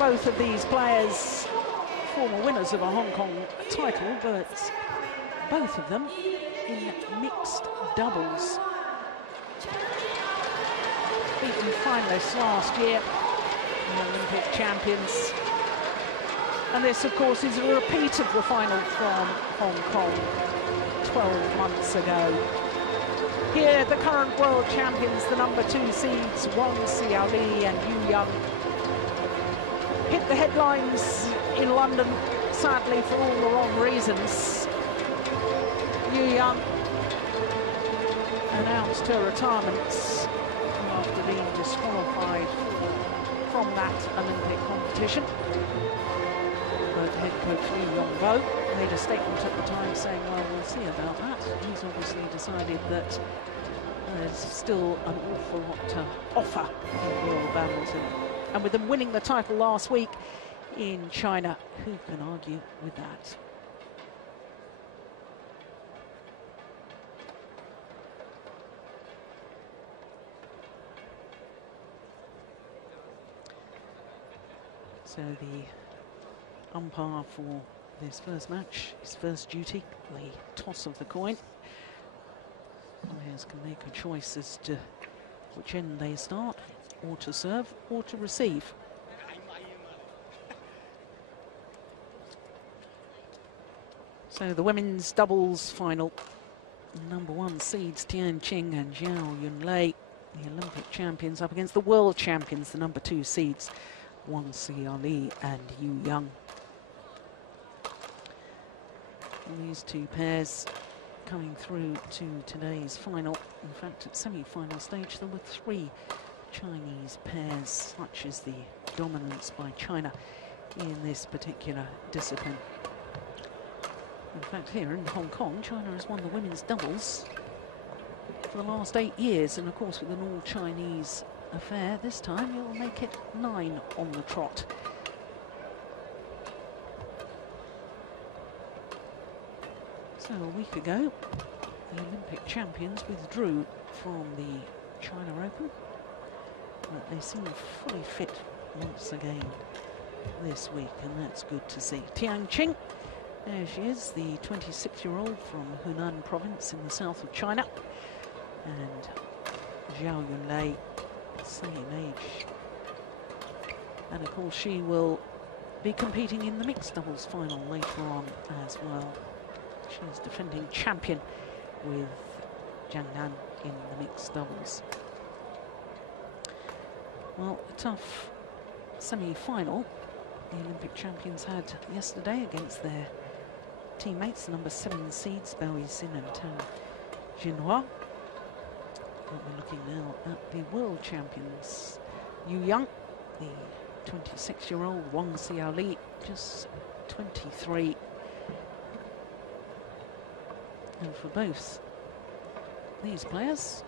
both of these players former winners of a Hong Kong title, but both of them in mixed doubles. Beaten finalists last year, the Olympic champions. And this, of course, is a repeat of the final from Hong Kong 12 months ago. Here, the current world champions, the #2 seeds, Wang Xiaoli and Yu Yang, hit the headlines in London, sadly, for all the wrong reasons. Yu Yang announced her retirement after being disqualified from that Olympic competition. But head coach Liu Yongbo made a statement at the time saying, well, we'll see about that. He's obviously decided that there's still an awful lot to offer in world badminton. And with them winning the title last week in China, who can argue with that? So the umpire for this first match, his first duty, the toss of the coin. Players can make a choice as to which end they start, or to serve, or to receive. So the women's doubles final, #1 seeds Tian Qing and Zhao Yunlei, the Olympic champions, up against the world champions, the #2 seeds Wang Xiaoli and Yu Yang. And these two pairs coming through to today's final. In fact, at semi-final stage, there were 3 Chinese pairs, such as the dominance by China in this particular discipline. In fact, here in Hong Kong, China has won the women's doubles for the last 8 years, and of course with an all-Chinese affair, this time you'll make it 9 on the trot. So a week ago, the Olympic champions withdrew from the China Open, but they seem fully fit once again this week, and that's good to see. Tian Qing, there she is, the 26-year-old from Hunan province in the south of China, and Zhao Yunlei, same age. And of course she will be competing in the mixed doubles final later on as well. She's defending champion with Jiang Nan in the mixed doubles. Well, a tough semi-final the Olympic champions had yesterday against their teammates, #7 seeds Bao Yixin and Tang Jinhua. We're looking now at the world champions, Yu Yang, the 26-year-old, Wang Xiaoli, just 23. And for both these players,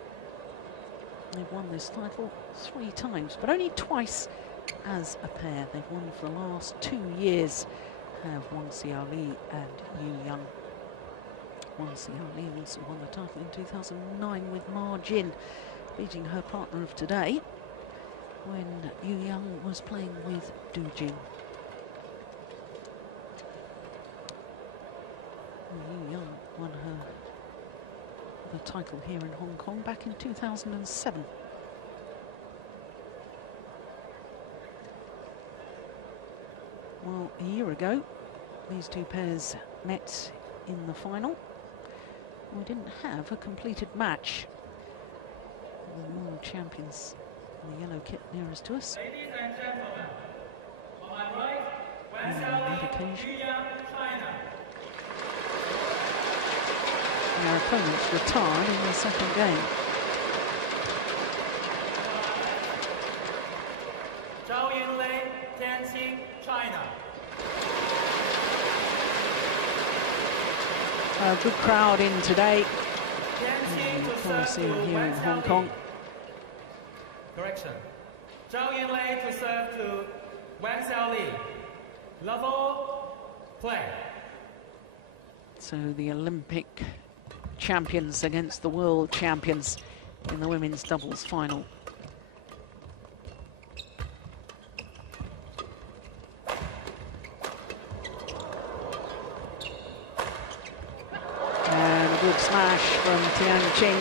they've won this title 3 times, but only twice as a pair. They've won for the last 2 years, have Wang Xiaoli and Yu Yang. Wang Xiaoli also won the title in 2009 with Ma Jin, beating her partner of today when Yu Yang was playing with Du Jing. Yu Yang won the title here in Hong Kong back in 2007. Well, a year ago, these two pairs met in the final. We didn't have a completed match. The world champions in the yellow kit nearest to us. Ladies and gentlemen, on my right, Wang Xiaoli, Yu Yang, China. Our opponents retired in the second game. Zhao Yunlei, Tian Qing, China. A good crowd in today Tian Qing in the to serve Coliseum to here Wang in Hong Xiaoli. Kong. Correction. Zhao Yunlei to serve to Wang Xiaoli. Level, play. So the Olympic champions against the world champions in the women's doubles final. Good smash from Tian Qing.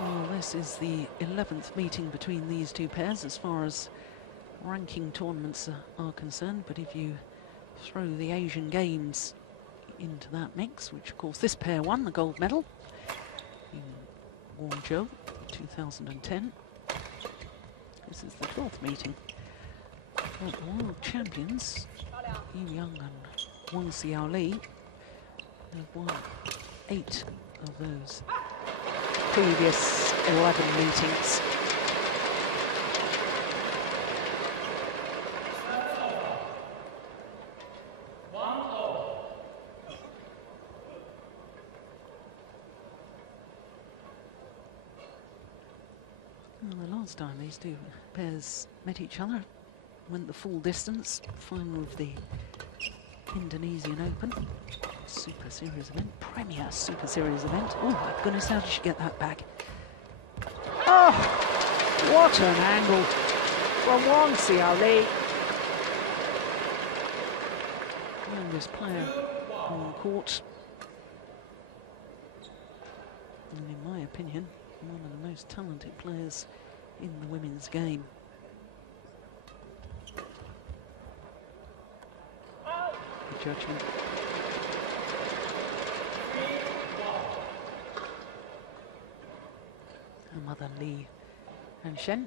Well, this is the 11th meeting between these two pairs as far as ranking tournaments are concerned, but if you throw the Asian Games into that mix, which of course this pair won the gold medal in Guangzhou 2010, this is the 12th meeting. But the world champions, Young and Wang Xiaoli, have won 8 of those previous 11 meetings. Well, the last time these two pairs met each other, went the full distance, final of the Indonesian Open Super Series event, Premier Super Series event. Oh my goodness, how did she get that back? Oh, what an angle from Wang Xiaoli. Youngest player on court, and in my opinion, one of the most talented players in the women's game. The judgment. Her mother, Li and Shen,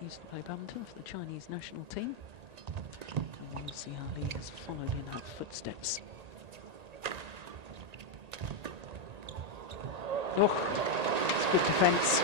used to play badminton for the Chinese national team. And Wang Xiaoli has followed in her footsteps. Oh, it's good defence.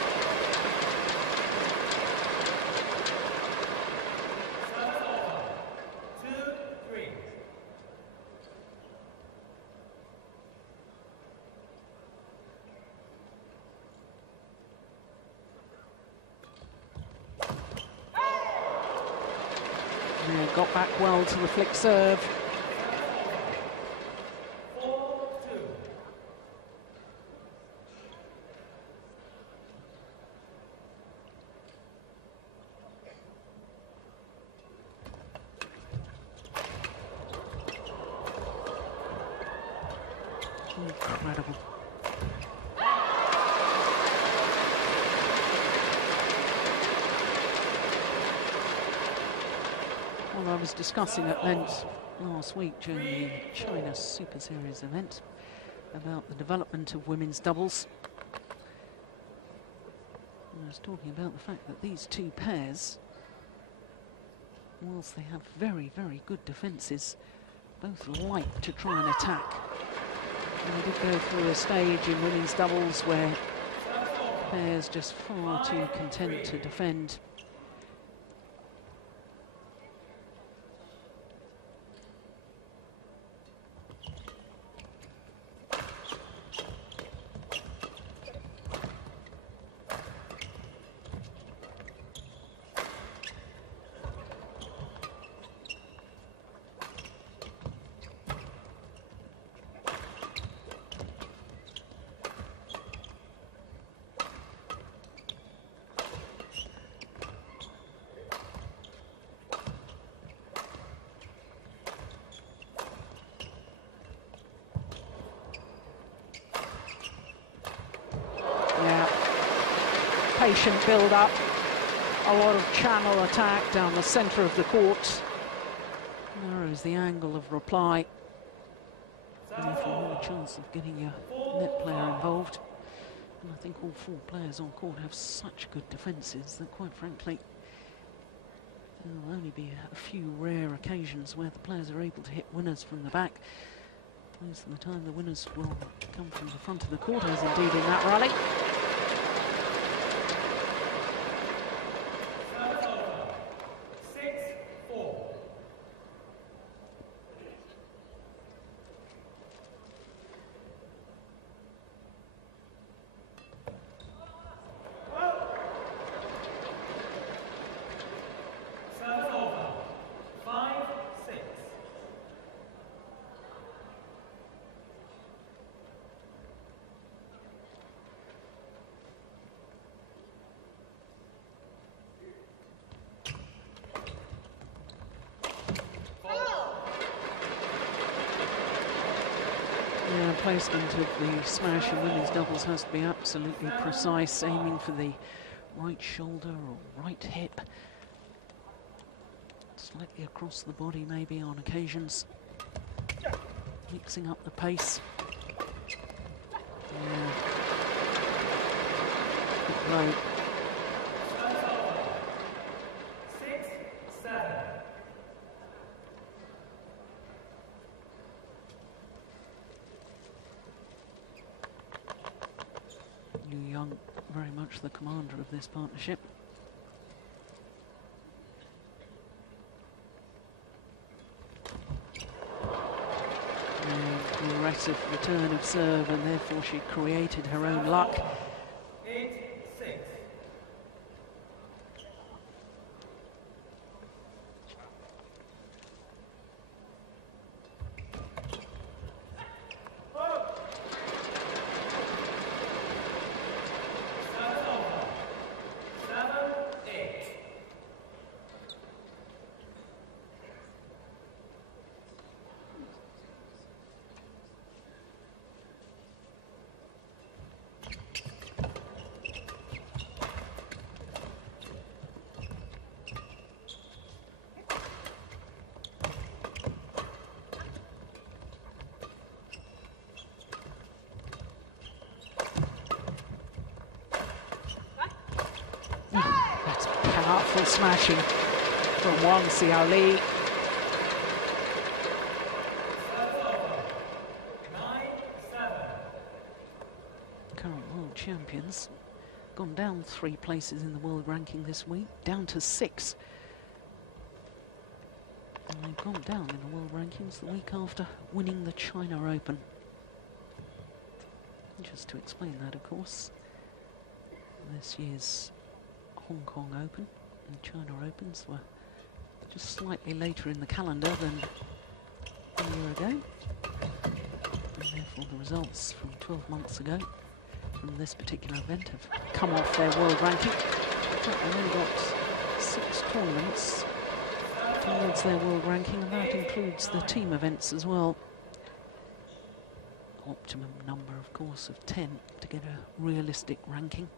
Got back well to the flick serve. Incredible. Well, I was discussing at length last week during the China Super Series event about the development of women's doubles. And I was talking about the fact that these two pairs, whilst they have very, very good defences, both like to try and attack. And they did go through a stage in women's doubles where pairs just far too content to defend. Patient build-up, a lot of channel attack down the centre of the court. Narrows the angle of reply. And if you have a chance of getting your net player involved, and I think all 4 players on court have such good defences that, quite frankly, there will only be a few rare occasions where the players are able to hit winners from the back. Most of the time the winners will come from the front of the court, as indeed in that rally. placement of the smash in women's doubles has to be absolutely precise, aiming for the right shoulder or right hip. Slightly across the body maybe on occasions. Mixing up the pace. Yeah. Good play. 6-7. Yu Yang, very much the commander of this partnership. And aggressive return of serve, and therefore she created her own luck. 8-6. That's powerful smashing from Wang Xiaoli. 9-7. Current world champions. Gone down 3 places in the world ranking this week, down to 6. And they've gone down in the world rankings the week after winning the China Open. Just to explain that, of course, this year's Hong Kong Open and China Opens were just slightly later in the calendar than a year ago. And therefore the results from 12 months ago from this particular event have come off their world ranking. In fact, they've only got 6 tournaments towards their world ranking, and that includes the team events as well. Optimum number, of course, of 10 to get a realistic ranking.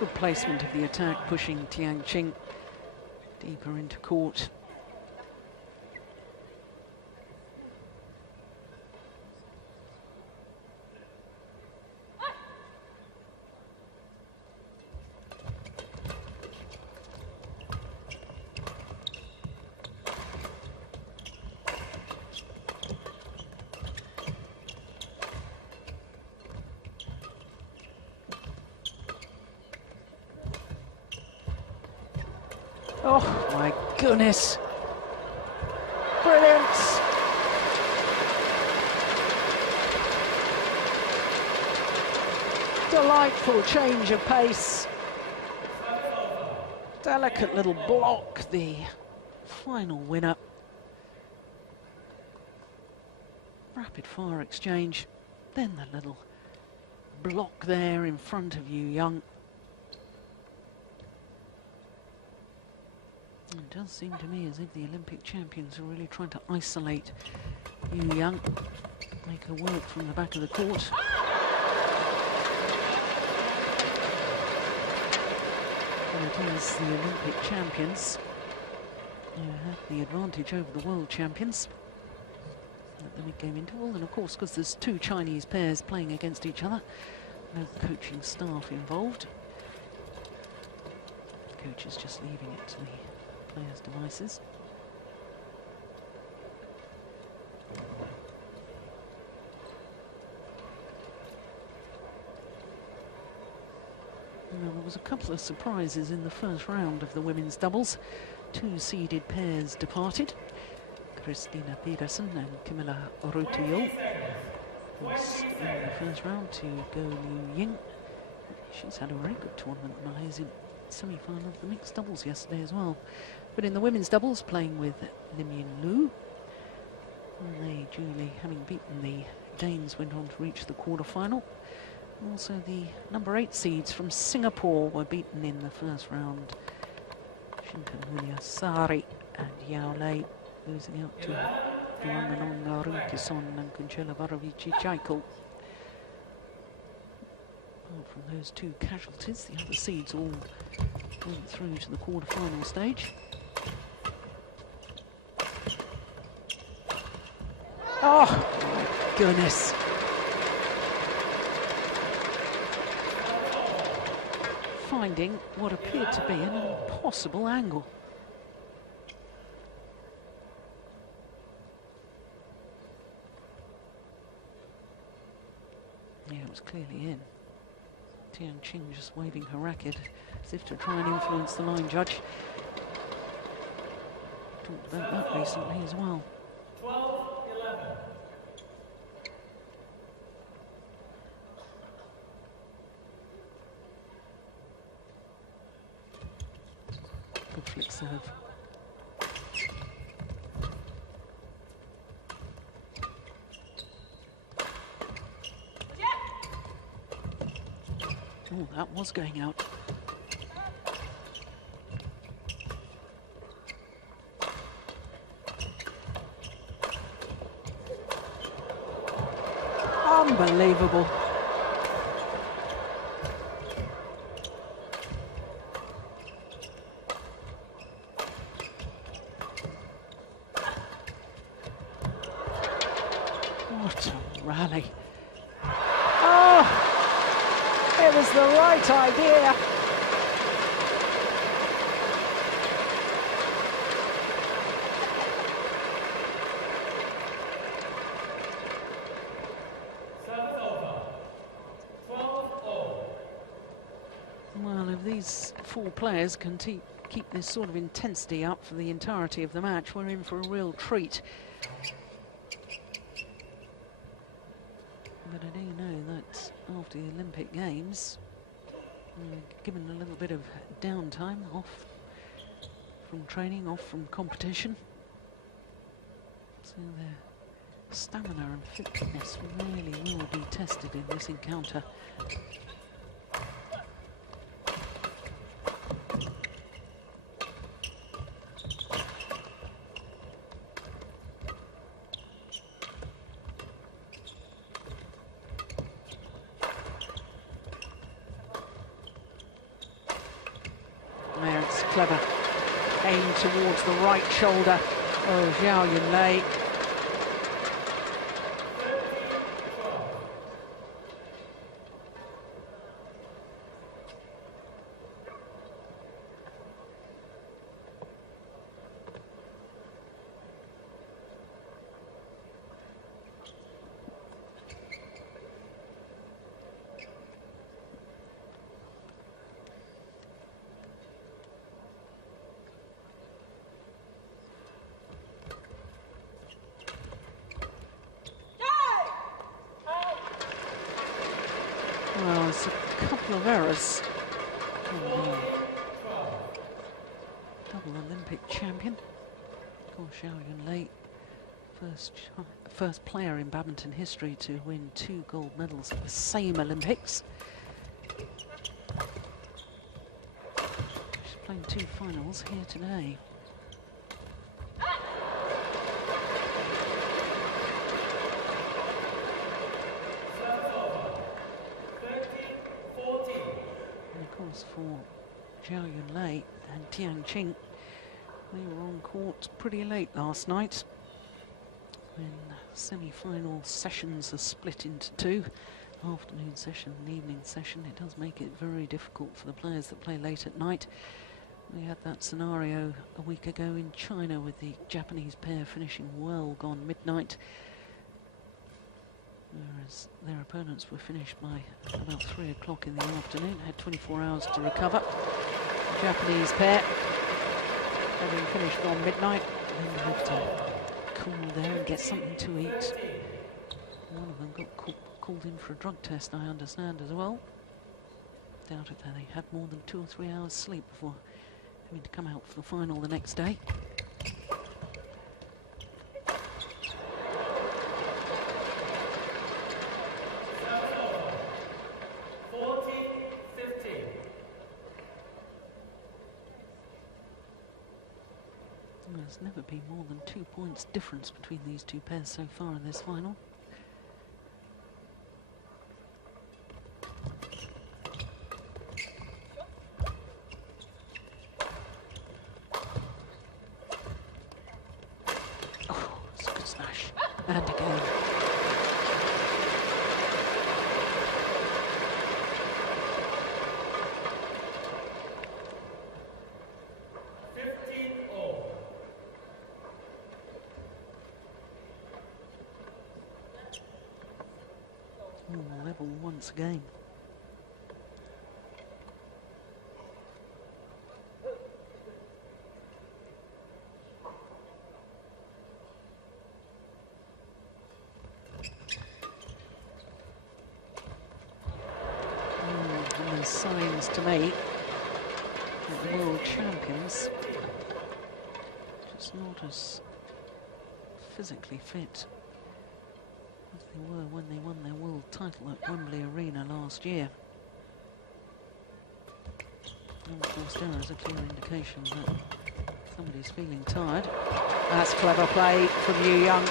Good placement of the attack, pushing Tian Qing deeper into court. Oh my goodness. Brilliant. Delightful change of pace. Delicate little block, the final winner. Rapid fire exchange. Then the little block there in front of Yu Yang. It does seem to me as if the Olympic champions are really trying to isolate Yu Yang, make her work from the back of the court. And it is the Olympic champions who have the advantage over the world champions at the mid-game interval. And of course, because there's 2 Chinese pairs playing against each other, no coaching staff involved. Coach is just leaving it to the players' devices. Now, there was a couple of surprises in the first round of the women's doubles. Two seeded pairs departed. Christina Pedersen and Camilla Orutio was in the first round to go Liu Ying. She's had a very good tournament. Malaysian semi-final of the mixed doubles yesterday as well. But in the women's doubles, playing with Lim Yin Lu, they duly, having beaten the Danes, went on to reach the quarter-final. Also, the number 8 seeds from Singapore were beaten in the first round. Shinkan Sari and Yao Lei, losing out to Wanganong Arutison and Kunchela Varavici Chaikul. Apart from those two casualties, the other seeds all went through to the quarter-final stage. Oh, my goodness. Finding what appeared to be an impossible angle. Yeah, it was clearly in. Tian Qing just waving her racket as if to try and influence the line judge. Talked about that recently as well. 12-11. Good flick serve. Oh, that was going out. Unbelievable. What a rally. Oh! It was the right idea. Service over. 12-all. Well, if these four players can keep this sort of intensity up for the entirety of the match, we're in for a real treat. But I do know that after the Olympic Games, given a little bit of downtime off from training, off from competition, so their stamina and fitness really will be tested in this encounter. There, it's clever. Aim towards the right shoulder of Zhao Yunlei. Well, it's a couple of errors from the double Olympic champion. Of course, Zhao Yunlei, first player in badminton history to win 2 gold medals at the same Olympics. She's playing 2 finals here today. For Zhao Yunlei and Tian Qing, they were on court pretty late last night when semi-final sessions are split into 2, afternoon session and evening session. It does make it very difficult for the players that play late at night. We had that scenario a week ago in China with the Japanese pair finishing well gone midnight, whereas their opponents were finished by about 3 o'clock in the afternoon, had 24 hours to recover. The Japanese pair, having finished on midnight, then had to cool there and get something to eat. One of them got called in for a drug test, I understand, as well. Doubt it that they had more than 2 or 3 hours sleep before having to come out for the final the next day. There's never been more than 2 points difference between these two pairs so far in this final. Oh, it's a good smash. And again. Level once again. And there's signs to me that the world champions just not as physically fit as they were when they won their world title at Wembley Arena last year. And of course, there is a clear indication that somebody's feeling tired. That's clever play from Yu Young.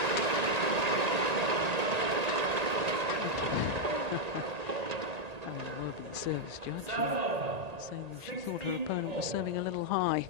Having a word with the service judge, saying that she thought her opponent was serving a little high.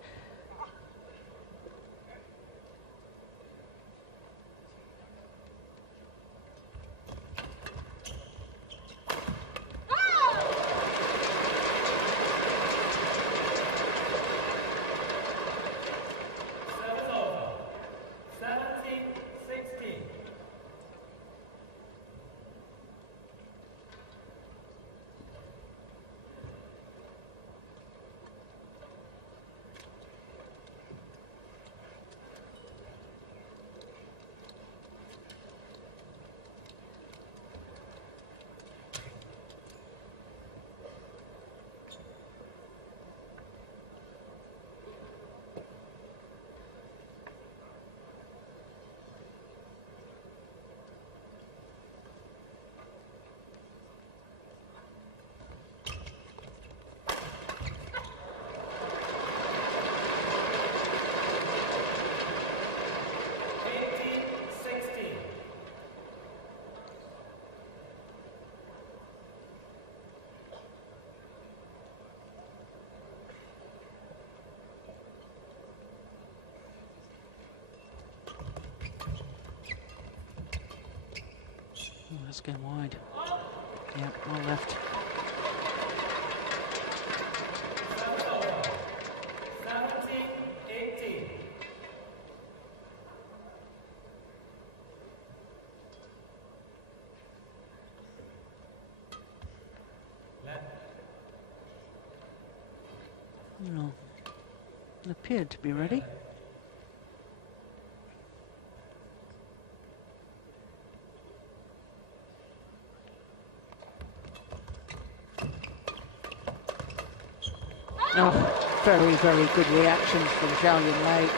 Let's go wide. Yeah, well left. No, it appeared to be ready. Oh, very, very good reaction from Zhao Yunlei.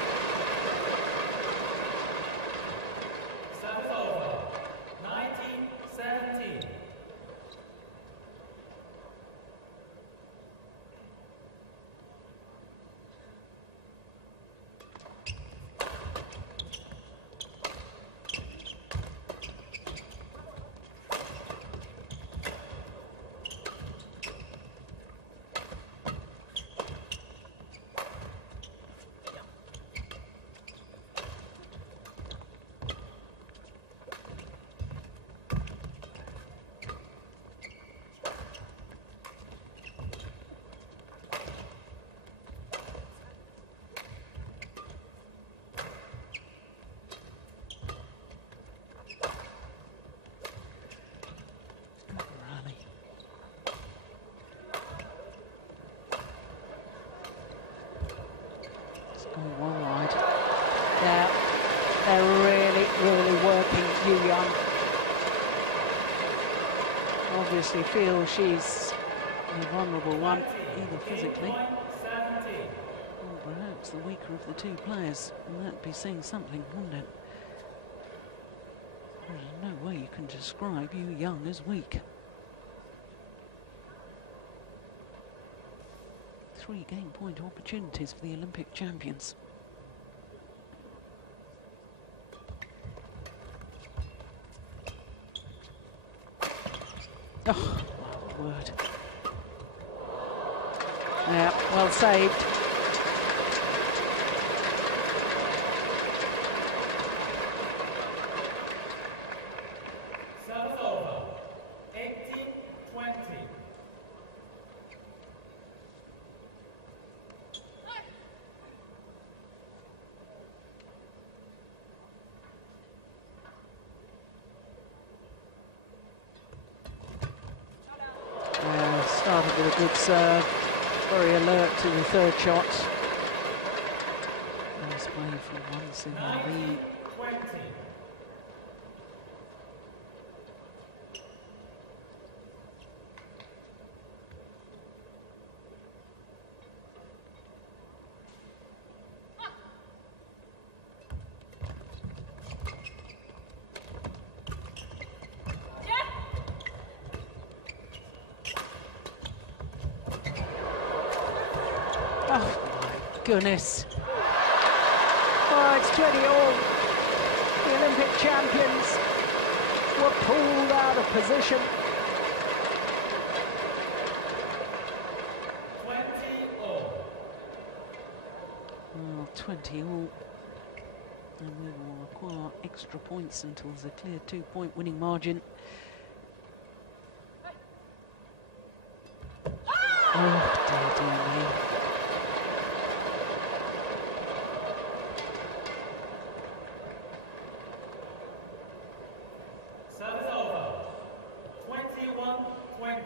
obviously feels she's the vulnerable one, either physically or perhaps the weaker of the two players, and that'd be saying something, wouldn't it? There's no way you can describe Yu Yang as weak. 3 game point opportunities for the Olympic champions. Oh, my word. Yeah, well saved. Service over. 18-20. Started with a good serve, very alert to the third shot. Nice play from Wang Xiaoli. 20. Oh my goodness. Oh, it's 20 all. The Olympic champions were pulled out of position. 20 all. Well, 20 all. And we will require extra points until there's a clear 2-point winning margin. Oh, dear me. Service over. 21-20.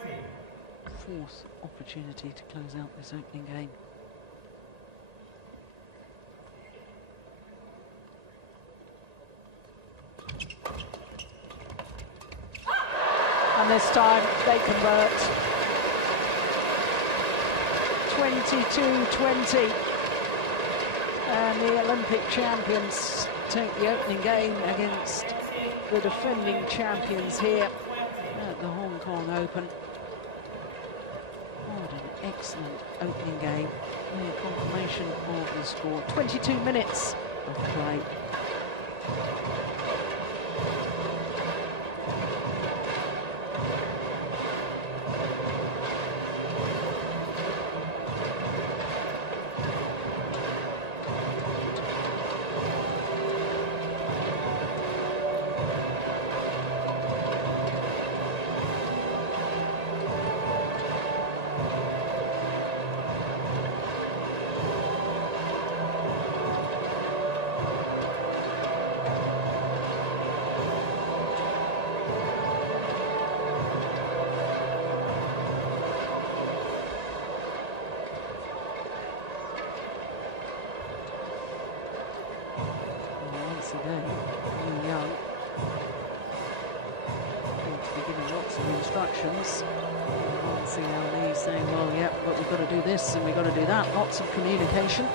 4th opportunity to close out this opening game. And this time they convert. 22-20. And the Olympic champions take the opening game against the defending champions here at the Hong Kong Open. What an excellent opening game. The confirmation of the score. 22 minutes of play. Again, Yu Yang going to be giving lots of instructions. Wang Xiaoli saying, well, yeah, but we've got to do this and we've got to do that. Lots of communication.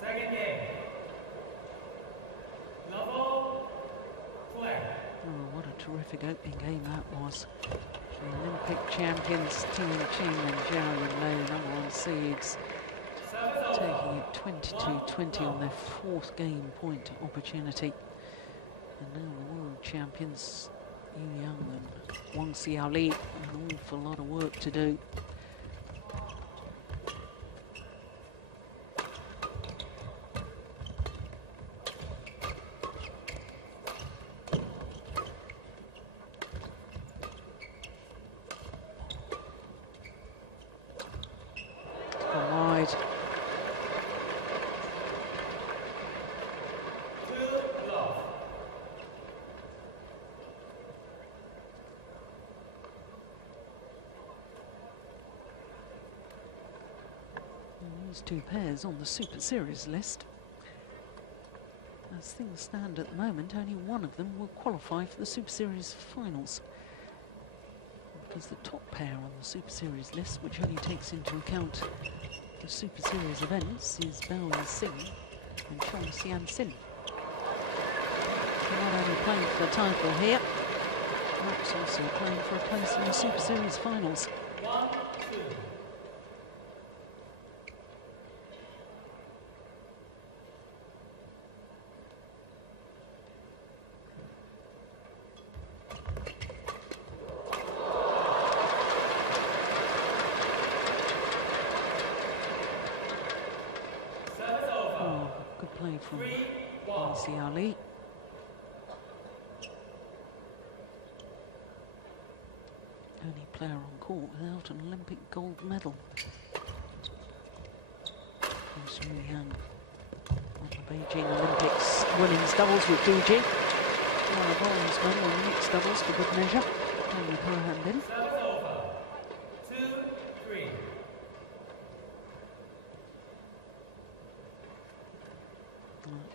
Second game. Level play. Oh, what a terrific opening game that was. The Olympic champions Tian Qing Zhao Yunlei, number 1 seeds, taking it 22-20 on their 4th game point opportunity. And now the world champions Yu Yang and Wang Xiaoli, an awful lot of work to do. Those two pairs on the Super Series list. As things stand at the moment, only one of them will qualify for the Super Series finals. Because the top pair on the Super Series list, which only takes into account the Super Series events, is Bao Yixing and Chong Sin. Not only playing for the title here, perhaps also playing for a place in the Super Series finals. 1-2. Oh, good play from Wang Xiaoli. Only player on court without an Olympic gold medal. Su Yan on the Beijing Olympics women's doubles with Duji. Won a bronze medal in mixed doubles for good measure. And with her hand in. 2-3.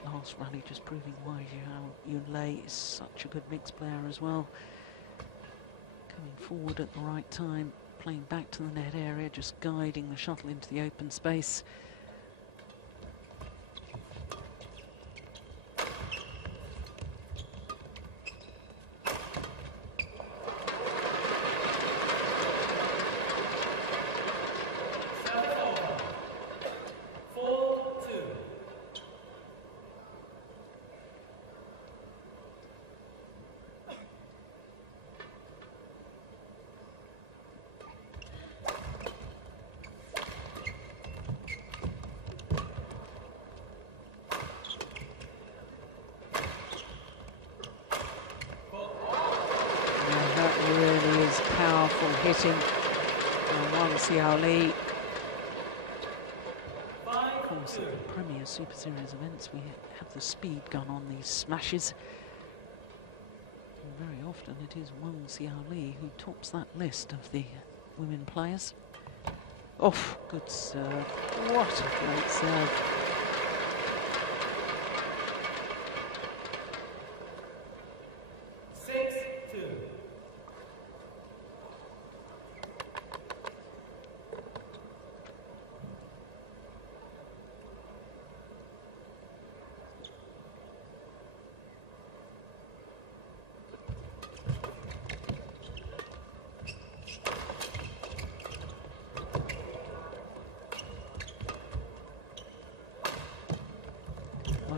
Last rally just proving why Zhao Yunlei is such a good mixed player as well. Coming forward at the right time, playing back to the net area, just guiding the shuttle into the open space. Powerful hitting from Wang Xiaoli. Of course, at the Premier Super Series events, we have the speed gun on these smashes. And very often it is Wang Xiaoli who tops that list of the women players. Oh, good serve. What a great serve.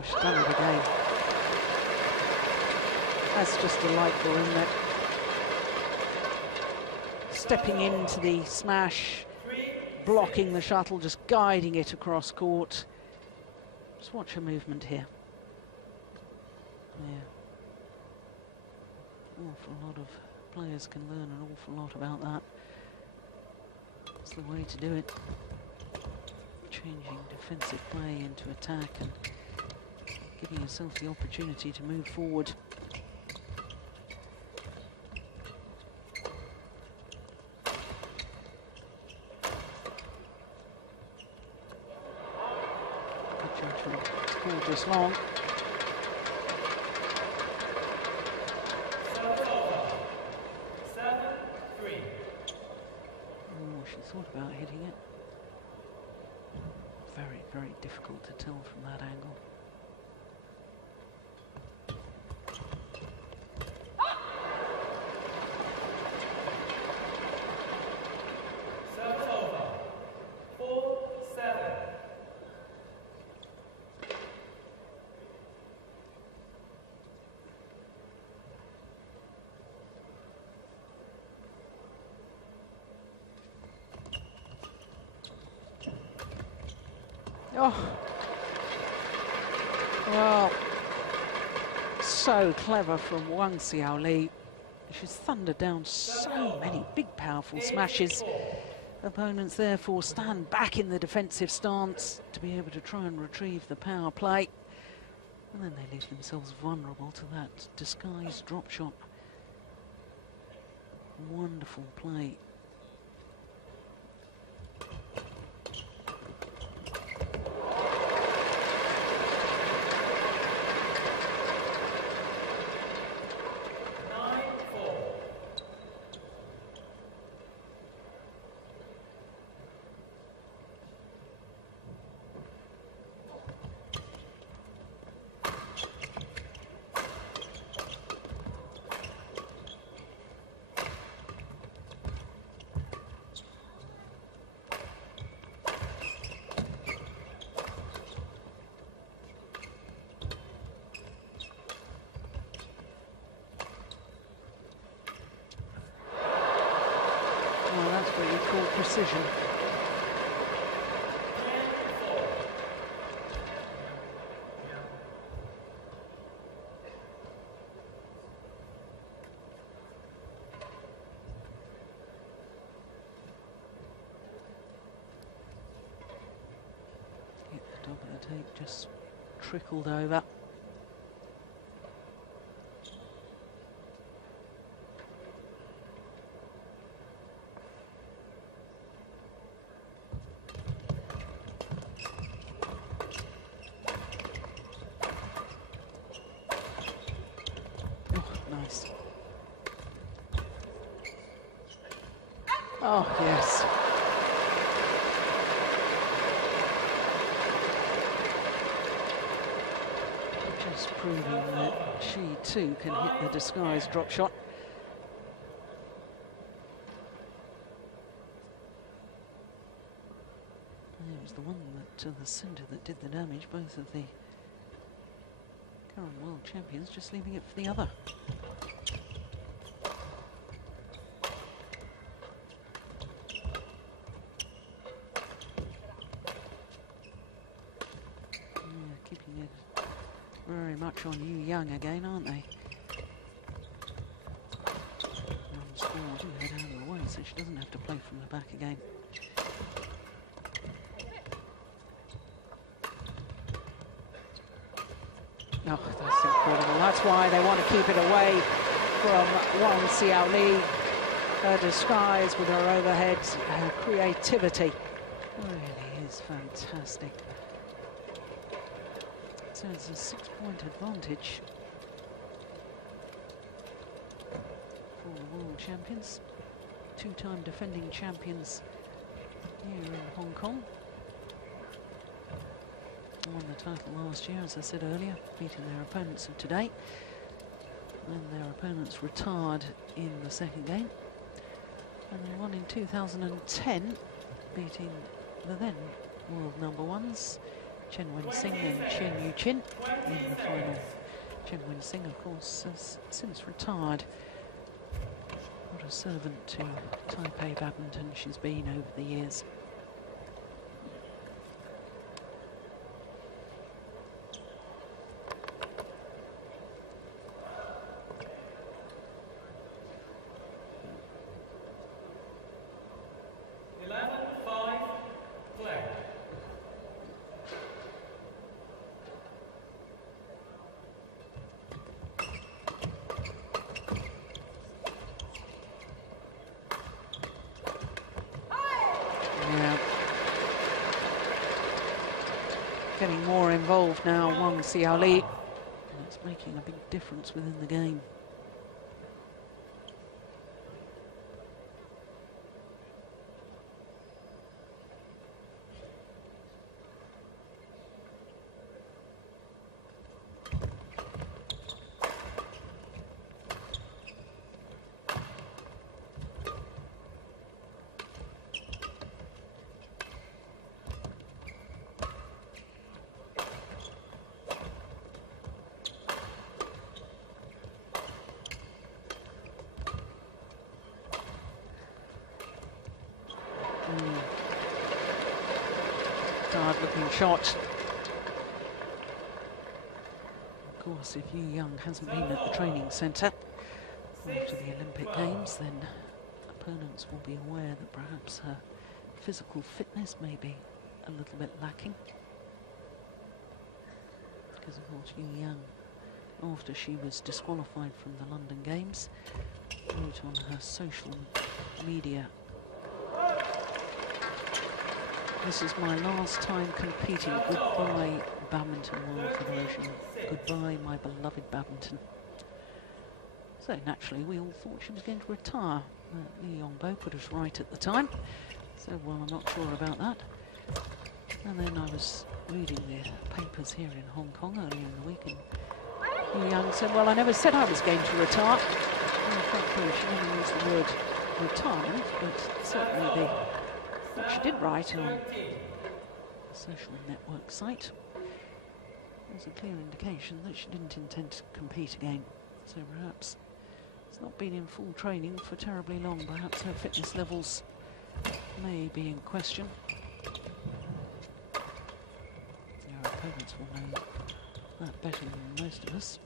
She's done it again. That's just delightful, isn't it? Stepping into the smash, blocking the shuttle, just guiding it across court. Just watch her movement here. Yeah. An awful lot of players can learn an awful lot about that. It's the way to do it. Changing defensive play into attack and giving yourself the opportunity to move forward. Good judgment. It's called this long. Oh, she thought about hitting it. Very, very difficult to tell from that angle. Oh, well, so clever from Wang Xiaoli. She's thundered down so many big, powerful smashes. Opponents therefore stand back in the defensive stance to be able to try and retrieve the power play. And then they leave themselves vulnerable to that disguised drop shot. Wonderful play. decision. Hit the top of the tape, just trickled over. Nice. Oh, yes. Just proving that she too can hit the disguised drop shot. It was the one that to the centre that did the damage, both of the current world champions just leaving it for the other. Keeping it very much on Yu Yang again, aren't they? Score do head out of the way, so she doesn't have to play from the back again. Oh, that's incredible. That's why they want to keep it away from Wang Xiaoli. Her disguise with her overheads, her creativity really is fantastic. So it's a 6-point advantage for the world champions, two-time defending champions here in Hong Kong. Won the title last year, as I said earlier, beating their opponents of today. And their opponents retired in the second game. And they won in 2010, beating the then world number ones, Chen Wen-sing and Chen Yu-chin, in the final. Chen Wen-sing, of course, has since retired. What a servant to Taipei badminton she's been over the years. Getting more involved now, Wang Xiaoli. It's making a big difference within the game. Hard-looking shot. Of course, if Yu Yang hasn't been at the training centre after the Olympic Games, then opponents will be aware that perhaps her physical fitness may be a little bit lacking. Because, of course, Yu Yang, after she was disqualified from the London Games, wrote on her social media, "This is my last time competing. Goodbye, Badminton World Federation. Goodbye, my beloved badminton." So naturally, we all thought she was going to retire. Li Yongbo put us right at the time. So, well, I'm not sure about that. And then I was reading the papers here in Hong Kong earlier in the week, and Yu Yang said, "Well, I never said I was going to retire." Well, frankly, she never used the word retirement, but certainly what she did write on the social network site was a clear indication that she didn't intend to compete again. So perhaps it's not been in full training for terribly long. Perhaps her fitness levels may be in question. Our opponents will know that better than most of us.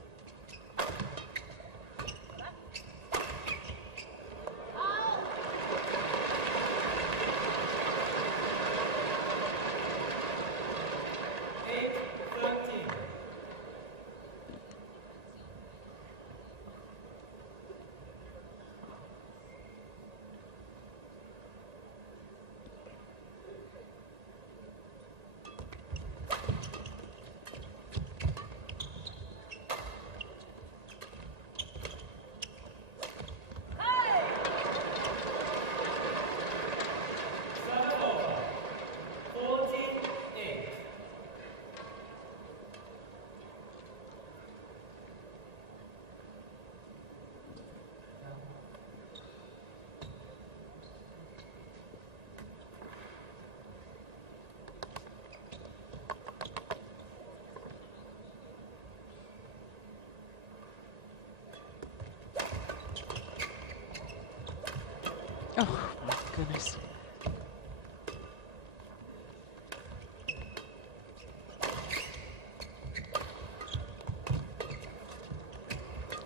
Oh my goodness.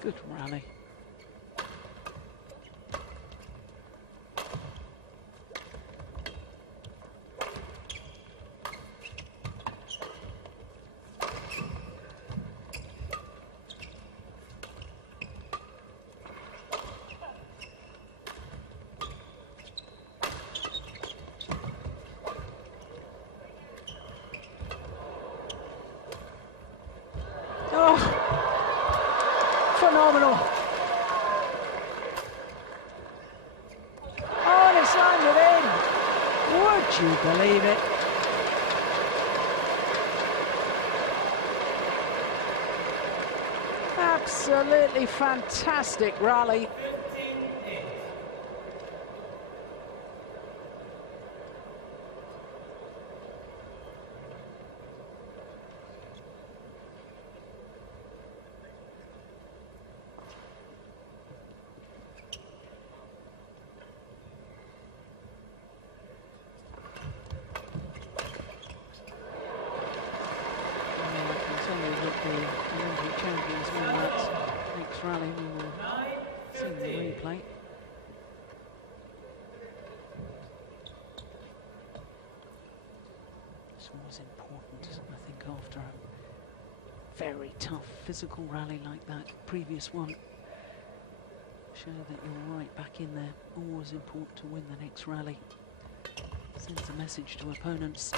Good rally. Phenomenal. Oh, and it's landed in. Would you believe it? Absolutely fantastic rally. The Olympic champions win that next rally. We will see the replay. This was important, I think, after a very tough physical rally like that previous one. Show that you're right back in there. Always important to win the next rally. Sends a message to opponents.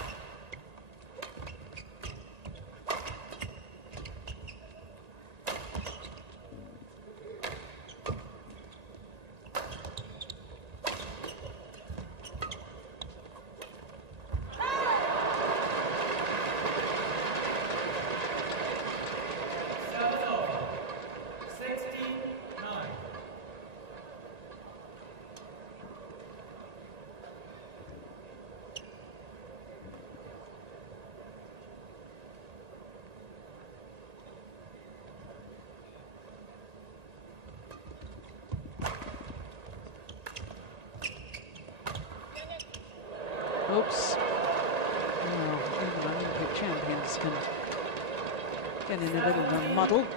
Oops. Well, even Olympic champions can get in a bit of a muddle.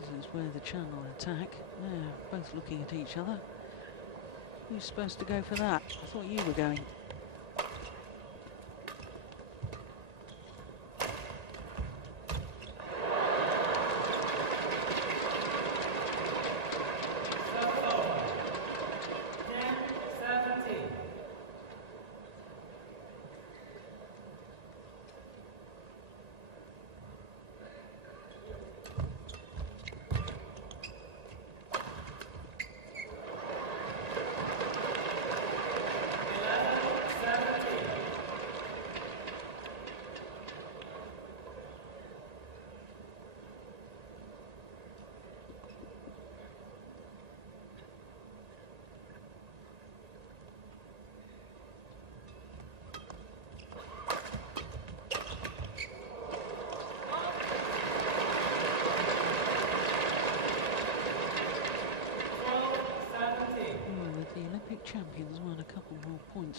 This is where the channel attack. They're both looking at each other. Who's supposed to go for that? I thought you were going.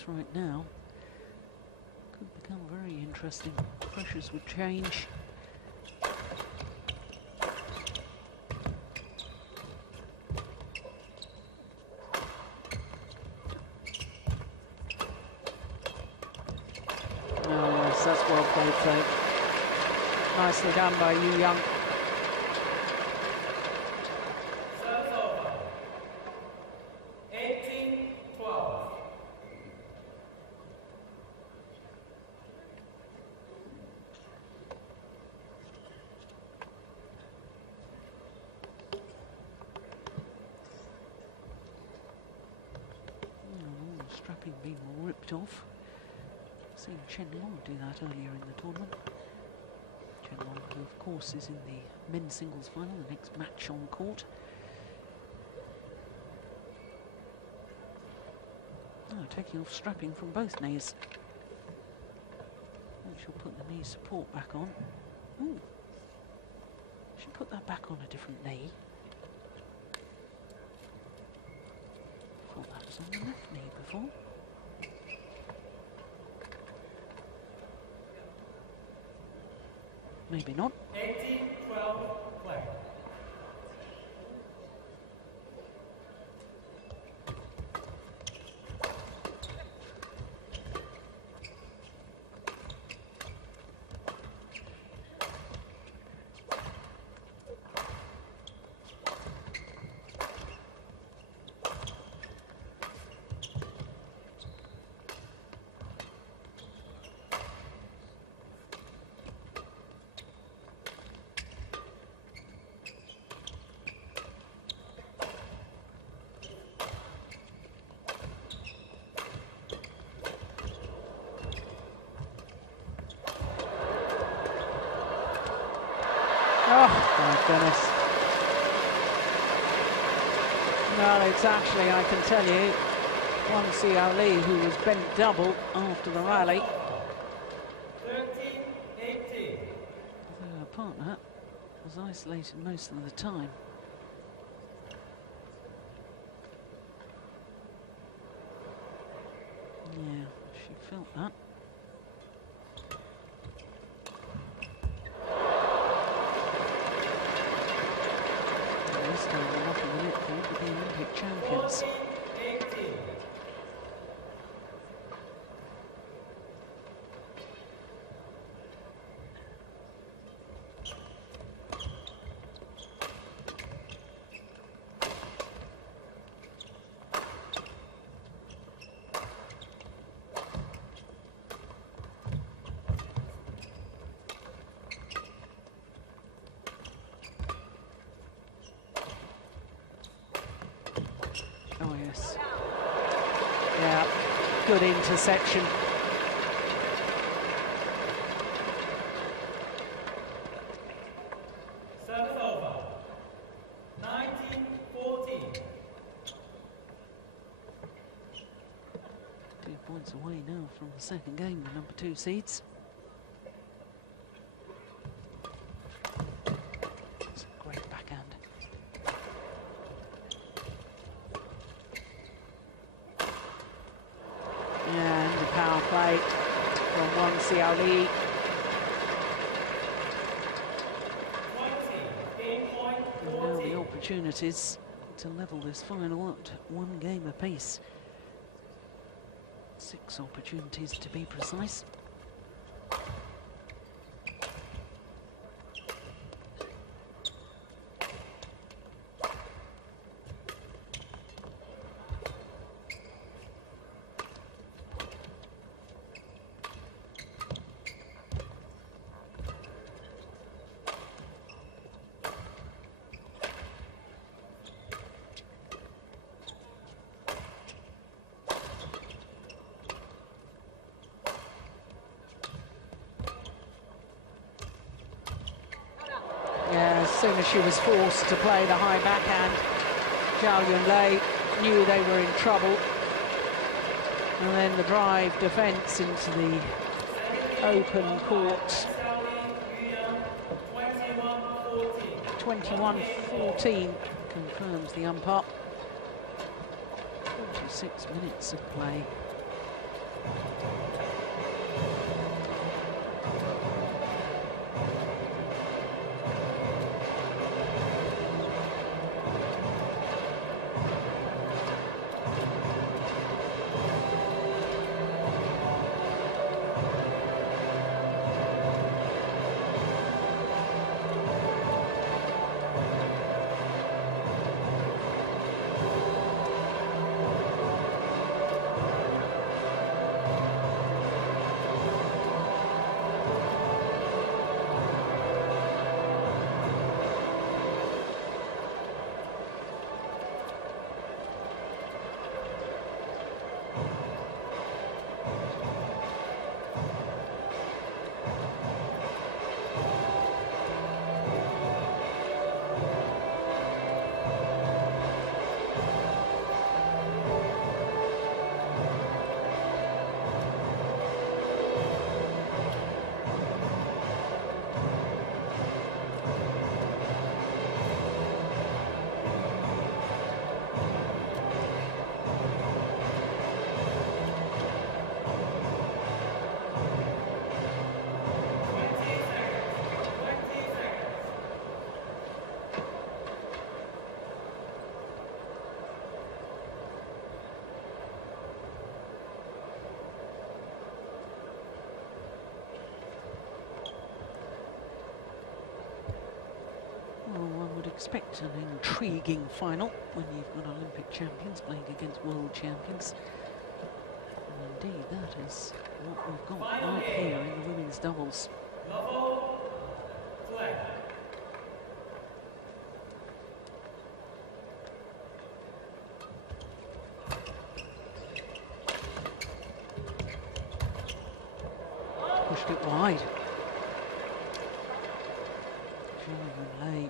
this right now could become very interesting. Pressures would change. Oh yes, that's well played though. Nicely done by Yu Young. Strapping being ripped off. Seen Chen Long do that earlier in the tournament. Chen Long, who of course is in the men's singles final, the next match on court. Oh, taking off strapping from both knees. And she'll put the knee support back on. Ooh. She'll put that back on a different knee. Thought that was on the left knee before. Maybe not. 18-12 play. Oh, my goodness. Well, it's actually, I can tell you, Wang Xiaoli, who was bent double after the rally. 13-18. Although her partner was isolated most of the time. Yeah, she felt that. This time they're not in the net for the Olympic champions. 14-18. Oh yes. Yeah, good intersection. Service over. 19-14. 2 points away now from the second game, the number 2 seeds. It's a great backhand. And a power play from Wang Xiaoli. 20. And now the opportunities to level this final at 1 game apiece. 6 opportunities to be precise. Yeah, as soon as she was forced to play the high backhand, Zhao Yunlei knew they were in trouble. And then the drive defence into the open court. 21-14 confirms the umpire. 46 minutes of play. Expect an intriguing final when you've got Olympic champions playing against world champions. And indeed, that is what we've got right here in the women's doubles. Pushed it wide. Zhao Yunlei.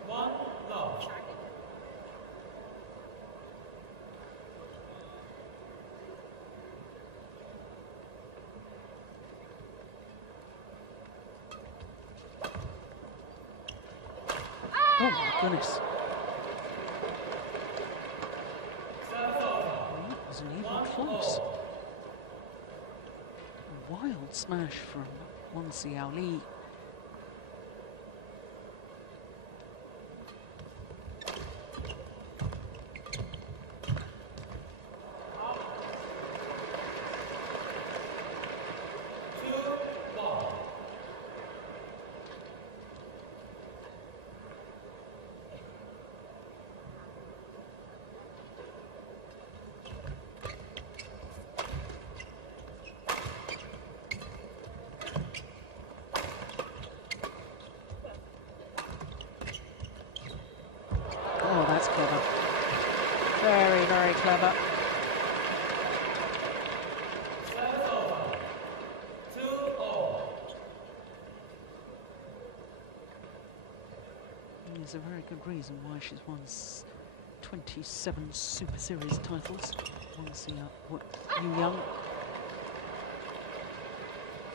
Oh my goodness. That wasn't even close. A wild smash from Wang Xiaoli. Oh, that's clever. Very, very clever. There's a very good reason why she's won 27 Super Series titles. Yu Young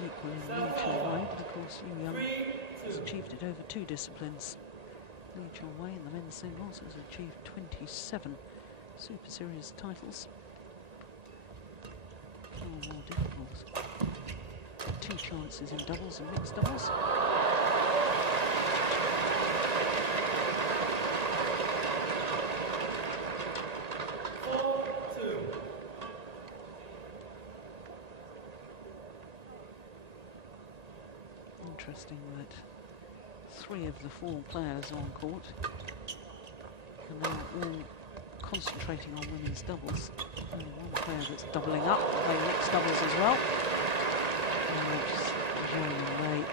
equal in Li Chao, but of course Yu Young has achieved it over 2 disciplines. Li Chao in the men's singles has achieved 27 Super Series titles. Far more difficult. 2 chances in doubles and mixed doubles. Interesting that 3 of the 4 players on court are now all concentrating on women's doubles. Only 1 player that's doubling up, playing mixed doubles as well. And that's Zhao Yunlei.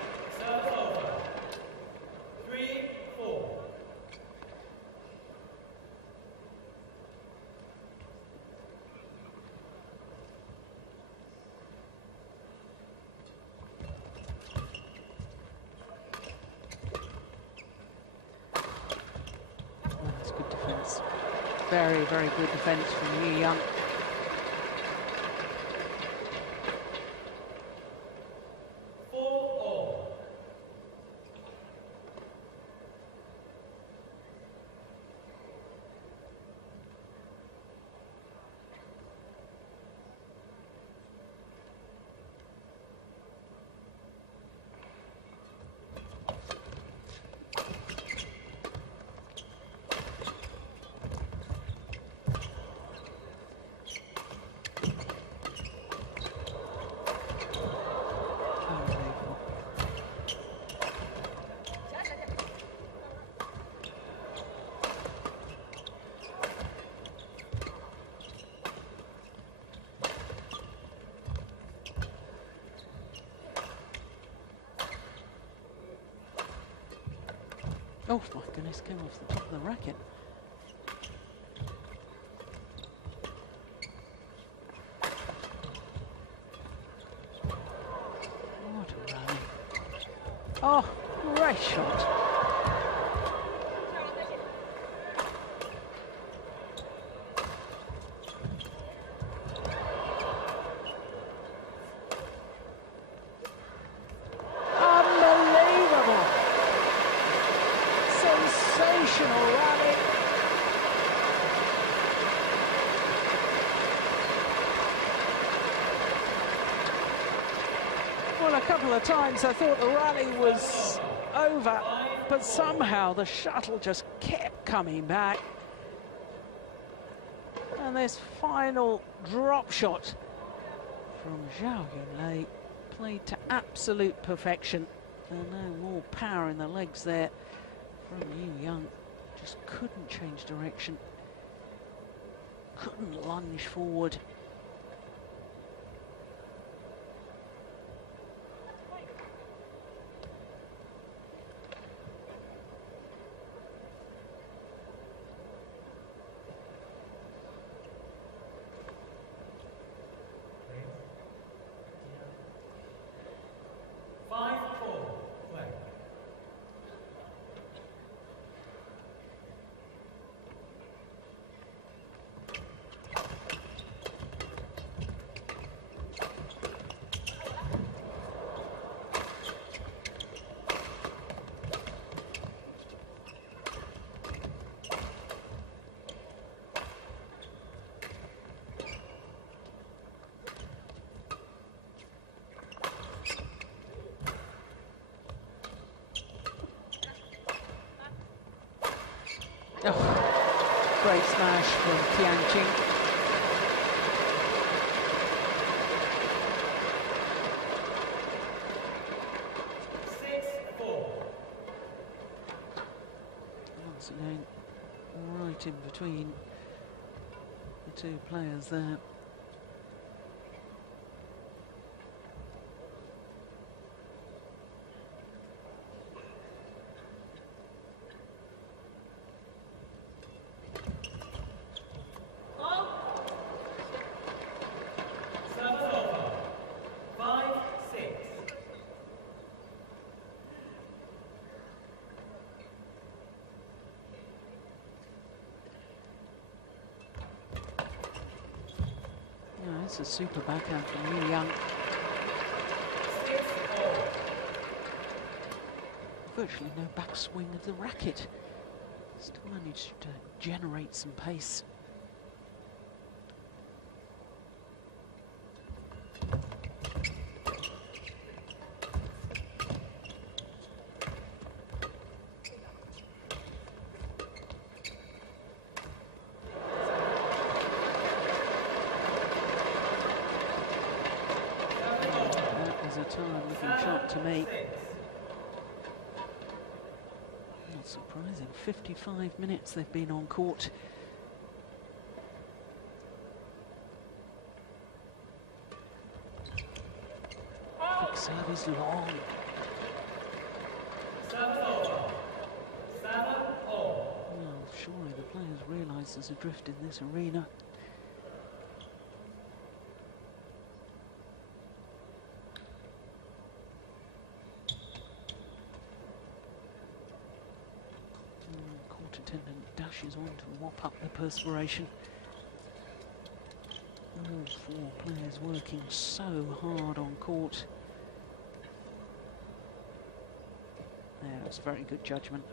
Very, very good defence from Yu Young. Oh my goodness, came off the top of the racket. What a rally. Oh, great shot. Unbelievable. Sensational rally. Well, a couple of times I thought the rally was over, but somehow the shuttle just kept coming back. And this final drop shot from Zhao Yunlei played to absolute perfection. And no more power in the legs there from Yu Young. Just couldn't change direction. Couldn't lunge forward. Oh, great smash from Tian Qing. Once again, right in between the two players there. It's a super backhand from Yu Young. Virtually no backswing of the racket. Still managed to generate some pace. Time-looking shot to me. Not surprising. 55 minutes they've been on court. Quick serve is long. Well, surely the players realise there's a drift in this arena. Attendant dashes on to mop up the perspiration. All four players working so hard on court. There, that's very good judgment.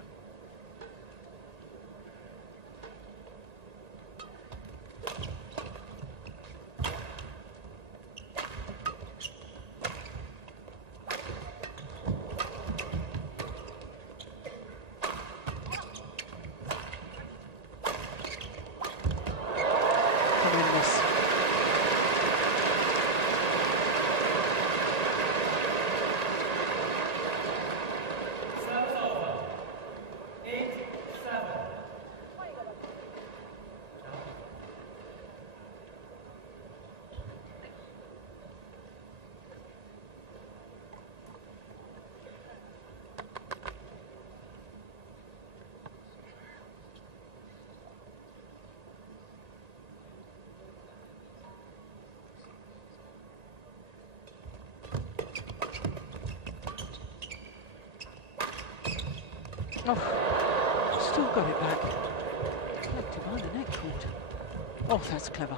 Oh, still got it back. Collected by the neck cord. Oh, that's clever.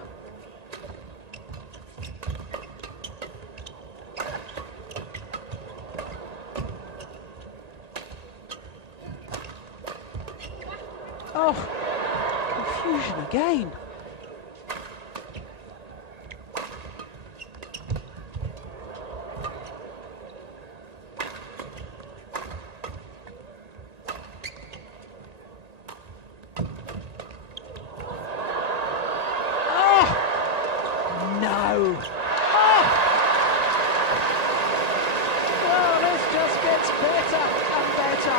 Oh, confusion again. No. Oh! Well, this just gets better and better.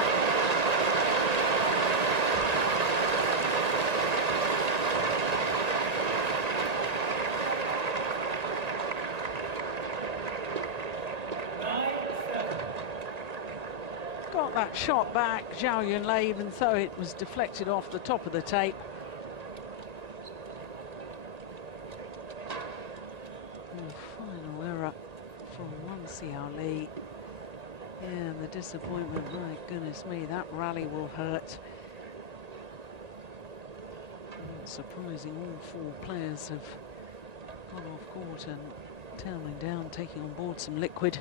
Got that shot back, Zhao Yunlei, even though it was deflected off the top of the tape. Final error from Wang Xiaoli. Yeah, the disappointment, my goodness me, that rally will hurt. Not surprising, all four players have gone off court and toweling down, taking on board some liquid.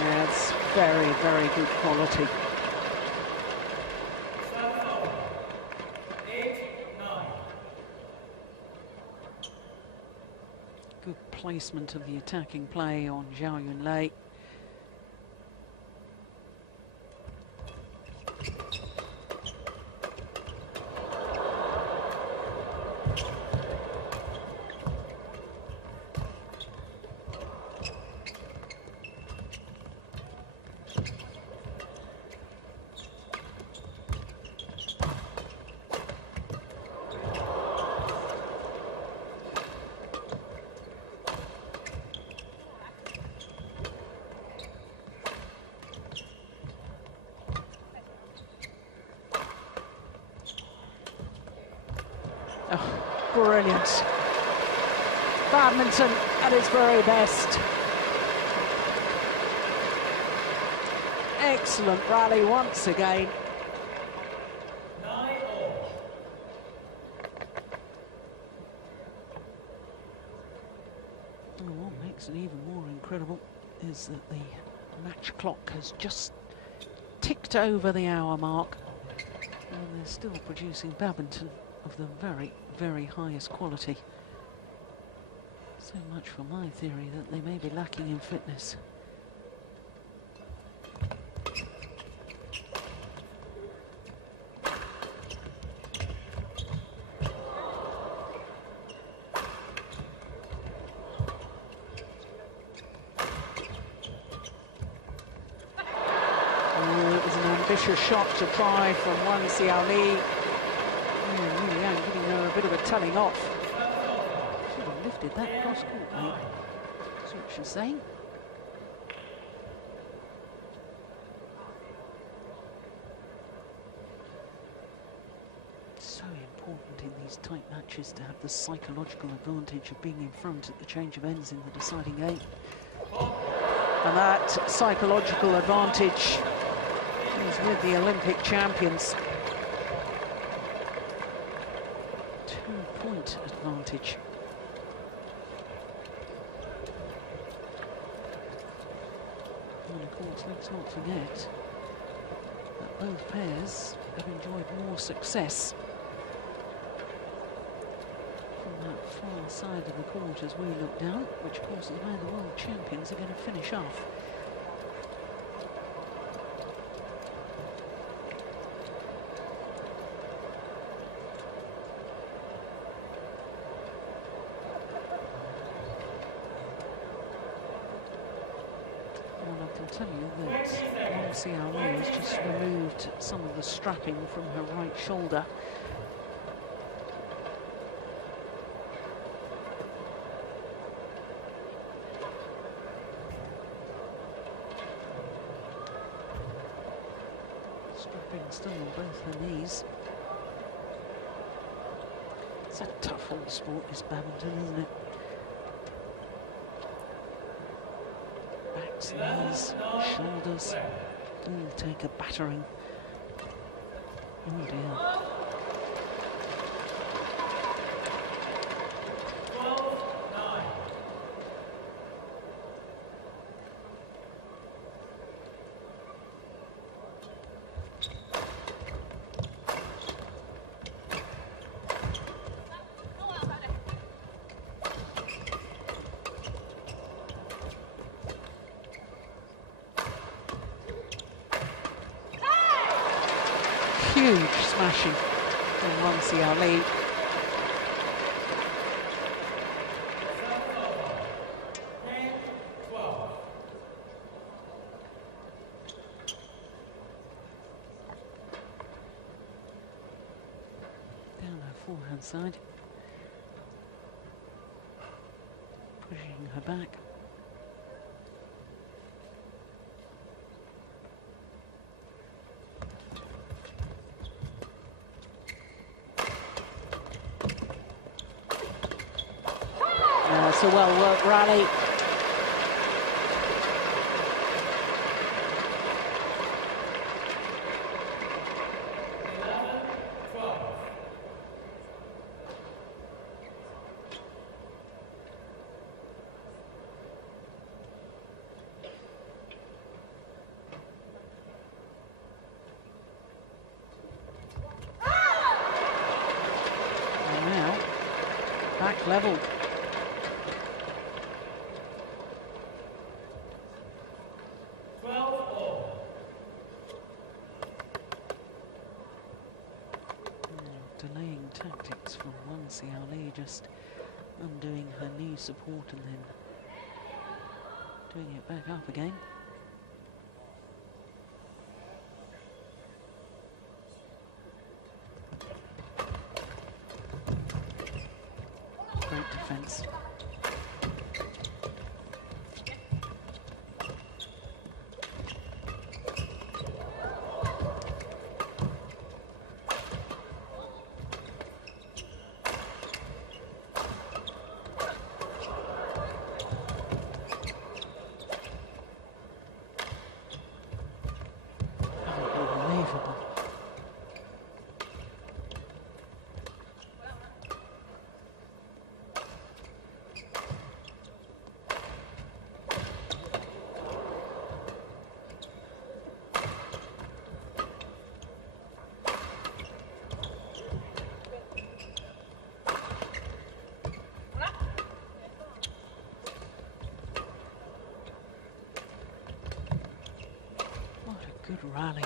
Yeah, it's very, very good quality. 8-9. Good placement of the attacking play on Zhao Yunlei. Oh, brilliant. Badminton at its very best. Excellent rally once again. 9-all. And what makes it even more incredible is that the match clock has just ticked over the hour mark, and they're still producing badminton of the very, very highest quality. So much for my theory that they may be lacking in fitness. Oh, it was an ambitious shot to try from Wang Xiaoli. Giving her a bit of a telling off. Should have lifted that cross court, mate. That's what she's saying. So important in these tight matches to have the psychological advantage of being in front at the change of ends in the deciding game. And that psychological advantage is with the Olympic champions. 2-point advantage. And of course, let's not forget that both pairs have enjoyed more success from that far side of the court as we look down, which of course is where the world champions are going to finish off. Well, I can tell you that Wang Xiaoli has just removed some of the strapping from her right shoulder. Strapping still on both her knees. It's a tough old sport, this badminton, isn't it? Backs, knees, shoulders, all take a battering. Oh dear. Huge smashing from Wang Xiaoli. Down her forehand side. Pushing her back. It's a well-worked rally. And now, back level. Delaying tactics from Wang Xiaoli, just undoing her knee support and then doing it back up again. Great defense. Good rally.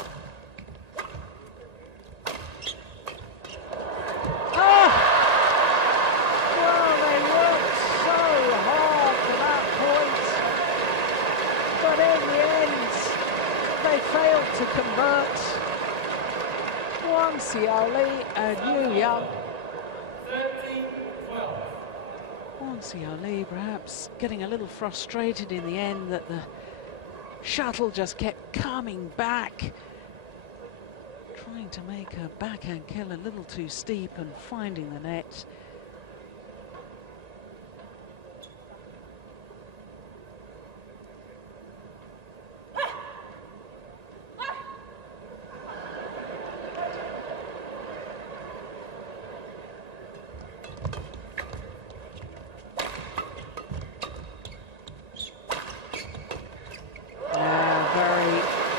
Oh! Well, they worked so hard for that point, but in the end, they failed to convert. Wang Xiaoli and Yu Yang. 13-12. Wang Xiaoli perhaps getting a little frustrated in the end that the shuttle just kept coming back, trying to make her backhand kill a little too steep and finding the net.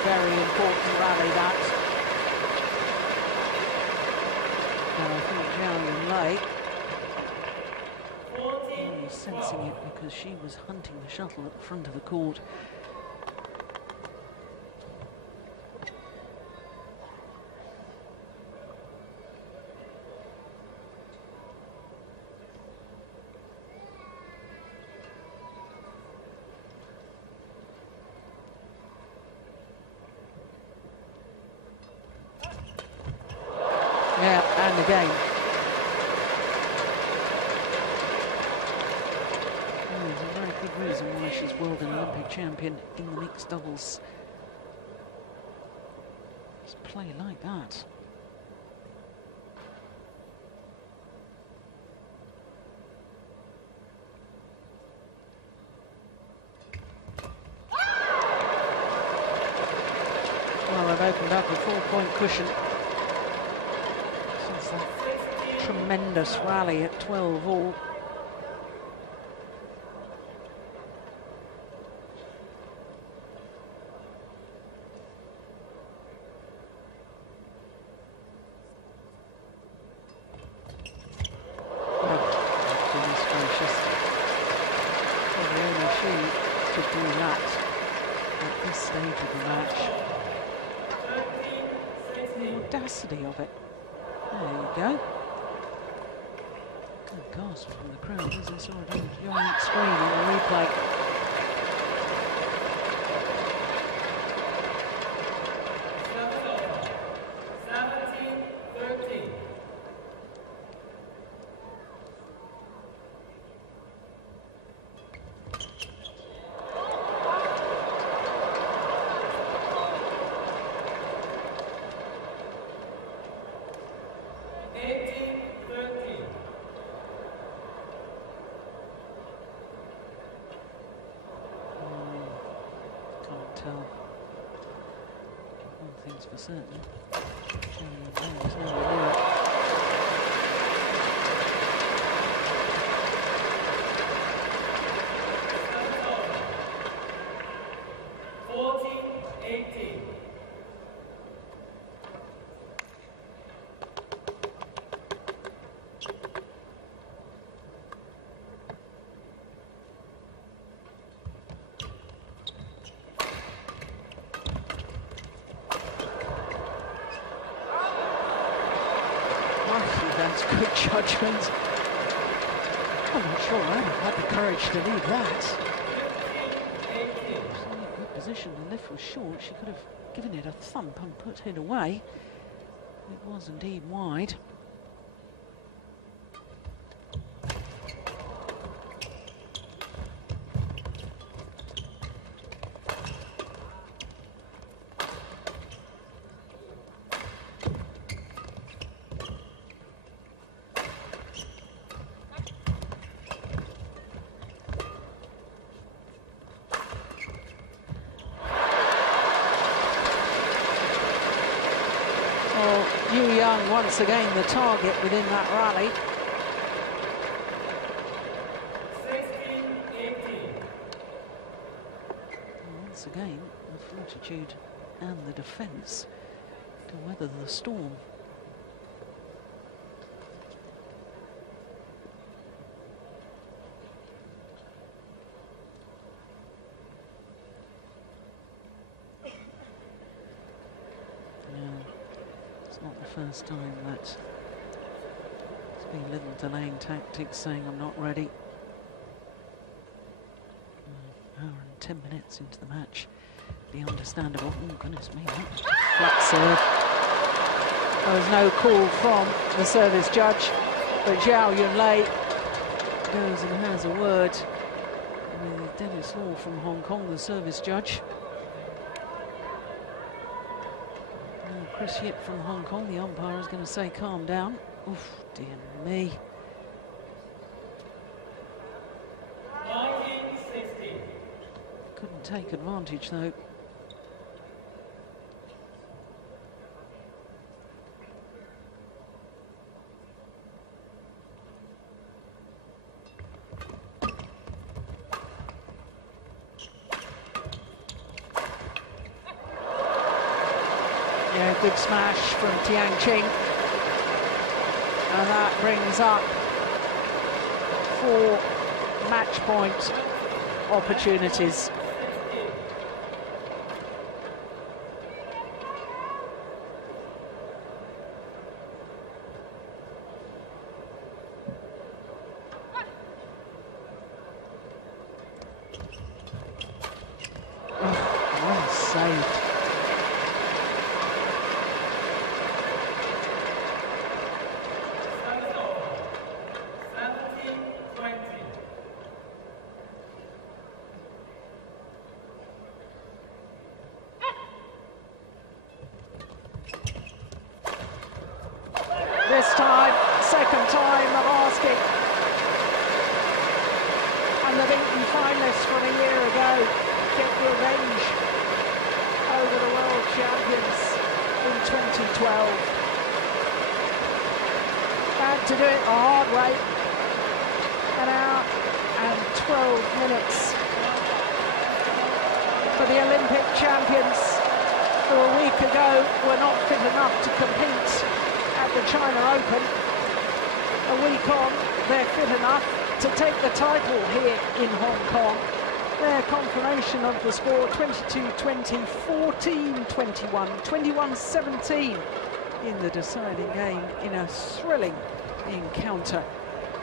Very important rally, that. And I think Zhao Yunlei was sensing it because she was hunting the shuttle at the front of the court. the game. Oh, there's a very good reason why she's world and Olympic champion in the mixed doubles. Just play like that. Well, they've opened up a 4-point cushion since that tremendous rally at 12 all. Of it. There you go. Good gasp from the crowd as they saw it on the Yonex screen on the replay. For certain. There's no reward. That's good judgment. I'm not sure I'd have had the courage to lead that. She was in a good position. The lift was short. She could have given it a thump and put it away. It was indeed wide. Once again the target within that rally. 16-18. Once again the fortitude and the defence to weather the storm. Not the first time that there's been little delaying tactics saying I'm not ready. Hour and 10 minutes into the match. Be understandable. Oh goodness me, that was just flat serve. There was no call from the service judge, but Zhao Yunlei goes and has a word with Dennis Law from Hong Kong, the service judge. Chris Yip from Hong Kong, the umpire, is going to say calm down. Oof, dear me. 19-16. Couldn't take advantage though. Good smash from Tian Qing, and that brings up 4 match point opportunities. Oh, well saved. this time, second time of asking. And the beaten finalists from a year ago get revenge over the world champions in 2012. Had to do it the hard way. An hour and 12 minutes for the Olympic champions, who a week ago were not fit enough to compete at the China Open. A week on, they're fit enough to take the title here in Hong Kong. Their confirmation of the score, 22-20, 14-21, 21-17 in the deciding game in a thrilling encounter.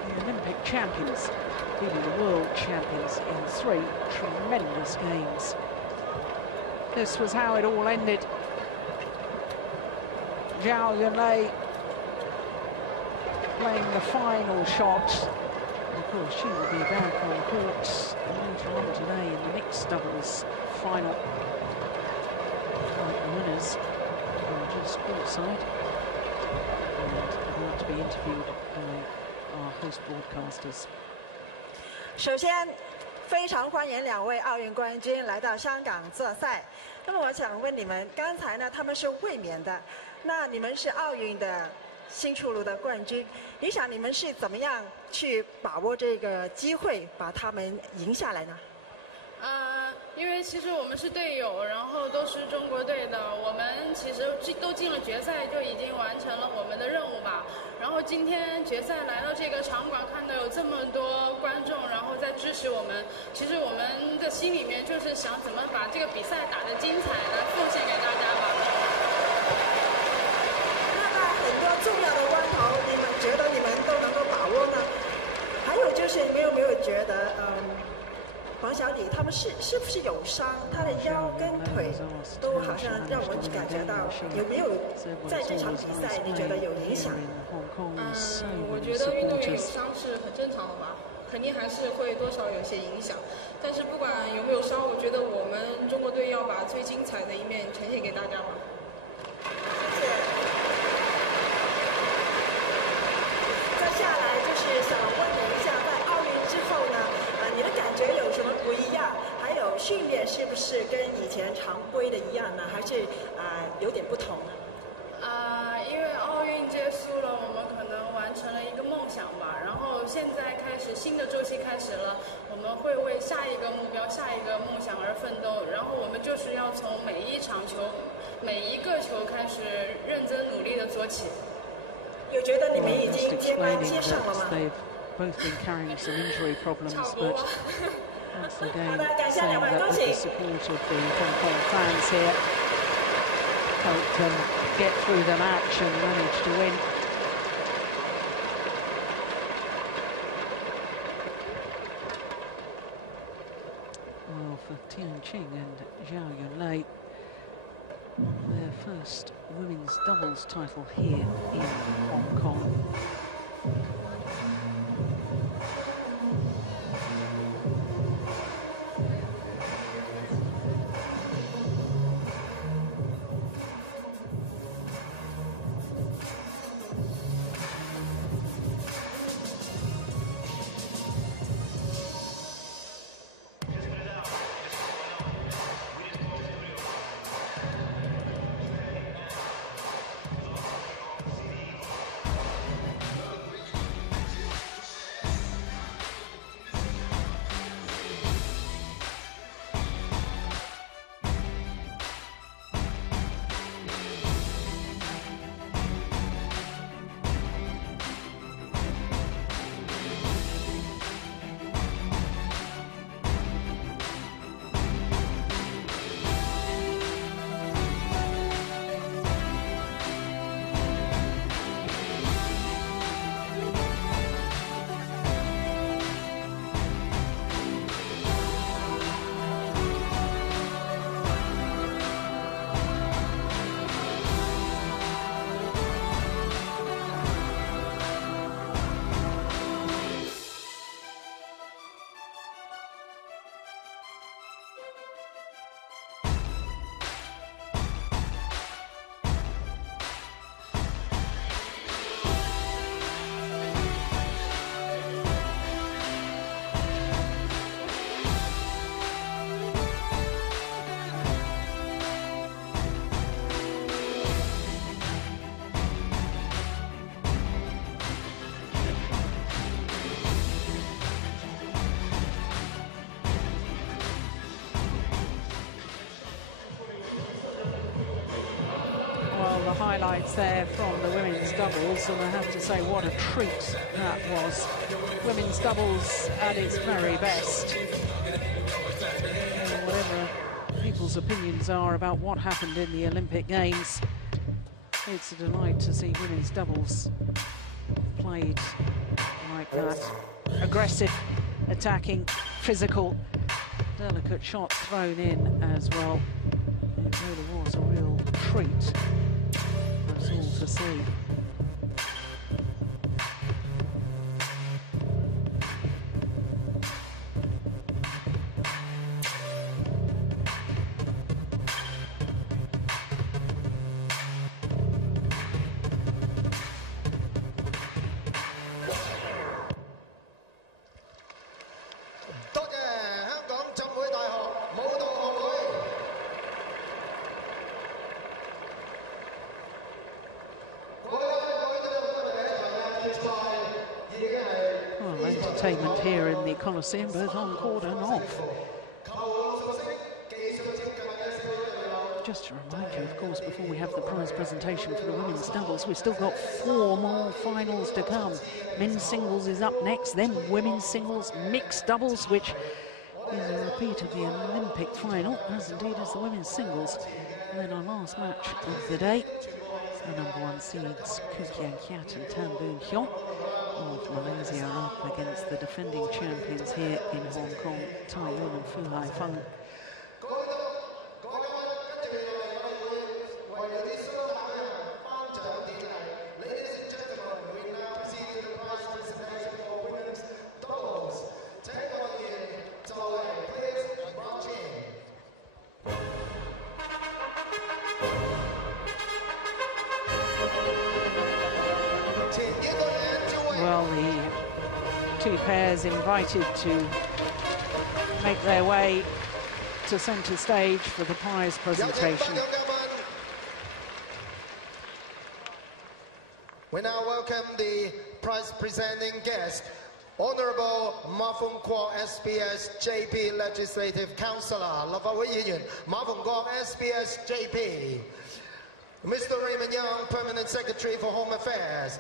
The Olympic champions beating the world champions in 3 tremendous games. This was how it all ended. Zhao Yunlei playing the final shot. Of course, she will be back on court later on today in the mixed doubles final. The winners are just courtside and about to be interviewed by our host broadcasters. 首先，非常欢迎2位奥运冠军来到香港作赛。那么，我想问你们，刚才呢他们是卫冕的，那你们是奥运的新出炉的冠军，你想你们是怎么样去把握这个机会，把他们赢下来呢？因为其实我们是队友，然后都是中国队的，我们其实都进了决赛，就已经完成了我们的任务吧。然后今天决赛来到这个场馆，看到有这么多观众，然后在支持我们，其实我们的心里面就是想怎么把这个比赛打得精彩，来奉献给大家吧。那在很多重要的关头，你们觉得你们都能够把握呢？还有就是你们有没有觉得，黄小李他们是不是有伤？他的腰跟腿都好像让我感觉到，有没有在这场比赛你觉得有影响？我觉得运动员有伤是很正常的吧，肯定还是会多少有些影响。但是不管有没有伤，我觉得我们中国队要把最精彩的一面呈现给大家吧。谢谢。再下来就是想问你一下，在奥运之后呢？你的感觉有什么不一样？还有训练是不是跟以前常规的一样呢？还是有点不同呢？因为奥运结束了，我们可能完成了一个梦想吧。然后现在开始新的周期开始了，我们会为下一个目标、下一个梦想而奋斗。然后我们就是要从每一场球、每一个球开始认真努力的做起。有觉得你们已经接班接上了吗？Both been carrying some injury problems, but once again saying that with the support of the Hong Kong fans here, helped them get through the match and manage to win. Well, for Tian Qing and Zhao Yunlei, their first women's doubles title here in Hong Kong. the highlights there from the women's doubles, and I have to say what a treat that was. Women's doubles at its very best. Whatever people's opinions are about what happened in the Olympic Games, it's a delight to see women's doubles played like that. Aggressive, attacking, physical, delicate shots thrown in as well. It really was a real treat for us all to see. Entertainment here in the Coliseum, both on court and off. Just to remind you, of course, before we have the prize presentation for the women's doubles, we've still got 4 more finals to come. Men's singles is up next, then women's singles, mixed doubles, which is a repeat of the Olympic final, as indeed is the women's singles. And then our last match of the day, the #1 seeds Tian Qing and Tan Hiong of Malaysia are up against the defending champions here in Hong Kong, Tai Yun and Fu Hai Feng. Well, the two pairs invited to make their way to centre stage for the prize presentation. We now welcome the prize presenting guest, Honourable Ma Fung Kwok, SBS JP Legislative Councillor, 立法會議員馬逢國 SBS JP, Mr. Raymond Young, Permanent Secretary for Home Affairs,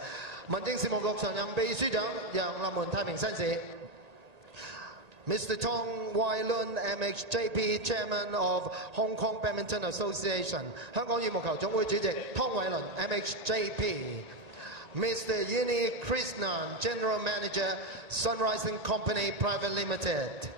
民政事務局常任秘書長楊立門太平紳士 Mr. Tong Wai Lun, MHJP, Chairman of Hong Kong Badminton Association, 香港羽毛球總會主席湯偉倫 MHJP, Mr. Yuni Krishnan, General Manager, Sunrising Company Private Limited,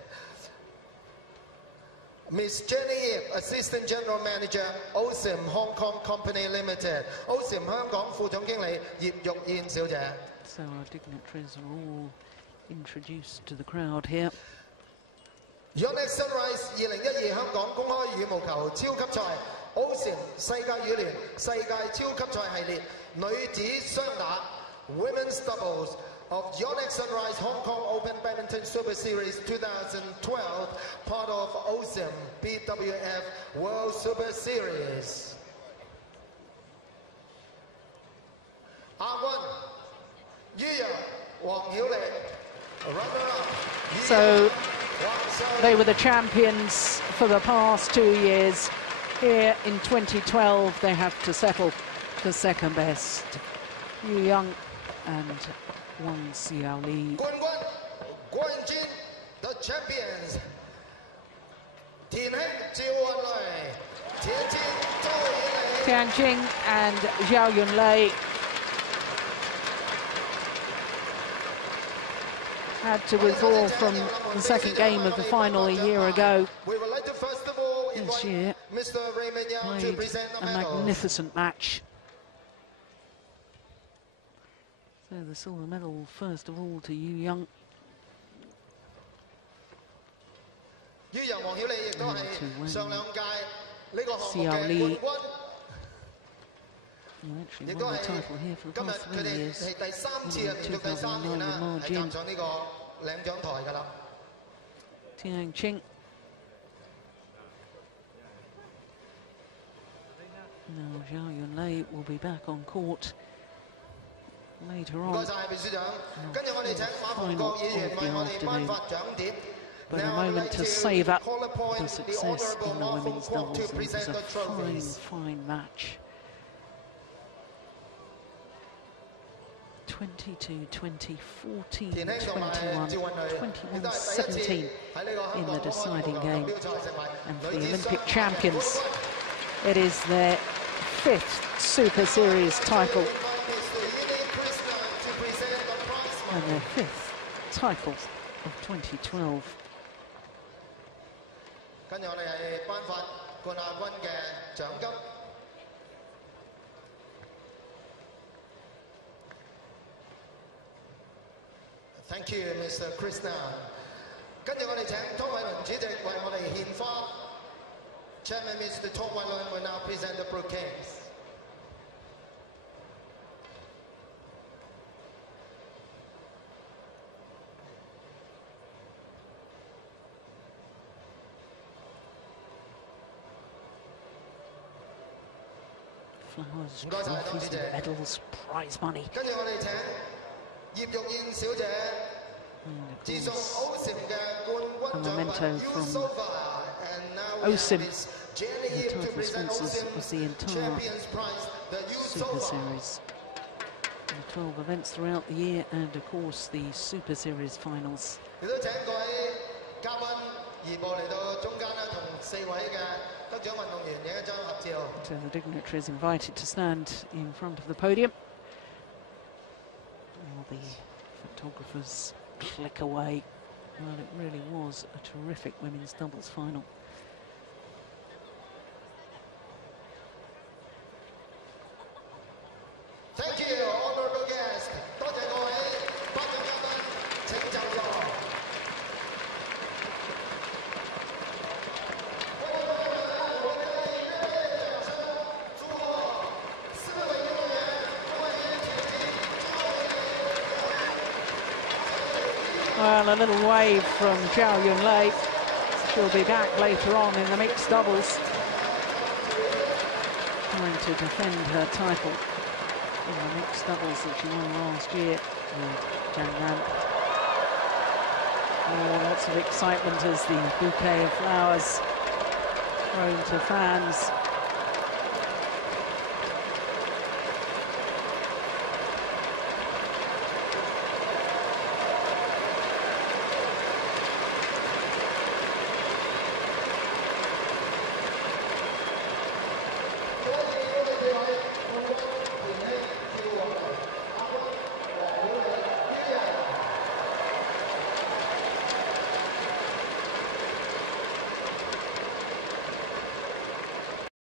Miss Jenny Yip, Assistant General Manager, OSIM Hong Kong Company Limited, OSIM 香港副總經理葉玉燕小姐。 So our dignitaries are all introduced to the crowd here. Yonex Sunrise 2012香港公開羽毛球超級賽 OSIM 世界羽聯世界超級賽系列女子雙打 Women's Doubles of Yonex Sunrise Hong Kong Open Badminton Super Series 2012, part of OSIM BWF World Super Series. R1, Wang Xiaoli, runner-up. So they were the champions for the past 2 years. Here in 2012, they have to settle for second best. Yu Young and Wang Xiaoli. The champions. Tian Qing Zhao Yunlei, Tian Qing and Zhao Yunlei had to withdraw from the second game of the final a year ago. We would like to first of all This year Mr. Raymond Young to played present the a medals. magnificent match. So the silver medal first of all to Yu Young. 于游黃曉莉亦都係上兩屆呢個項目 Xiaoli 嘅冠軍， who actually 亦都 won 係 the title here for the 今日 past 佢 3哋 years. 係第三次連續第3年啦，係站上呢個領獎台㗎啦。 Tian Qing. Now Zhao Yunlei will be back on court later 唔該 on. 曬秘書長，跟住我哋請馬逢國議員為我哋頒發獎碟。 But a moment to savour the success in the women's doubles. It was a fine, fine match. 20-20, 14-21, 21-17 in the deciding game. And for the Olympic champions, it is their 5th Super Series title and their 5th title of 2012. 跟住我哋係頒發冠亞軍嘅獎金。Thank you, Mr. Krishna。跟住我哋請湯偉倫主席為我哋獻花。Chairman Mr. Tom Wai will now present the bouquets. Flowers, trophies, medals, prize money. And of course, a memento from OSIM, the title sponsors of the entire Super Series. And 12 events throughout the year, and of course the Super Series finals. So the dignitary is invited to stand in front of the podium. All the photographers click away. Well, it really was a terrific women's doubles final. Thank you, honorable guest. 多謝各位頒獎嘉賓，請就座。Well, a little wave from Zhao Yunlei. She'll be back later on in the mixed doubles, trying to defend her title in the mixed doubles that she won last year with Jiang. Oh, lots of excitement as the bouquet of flowers thrown to fans.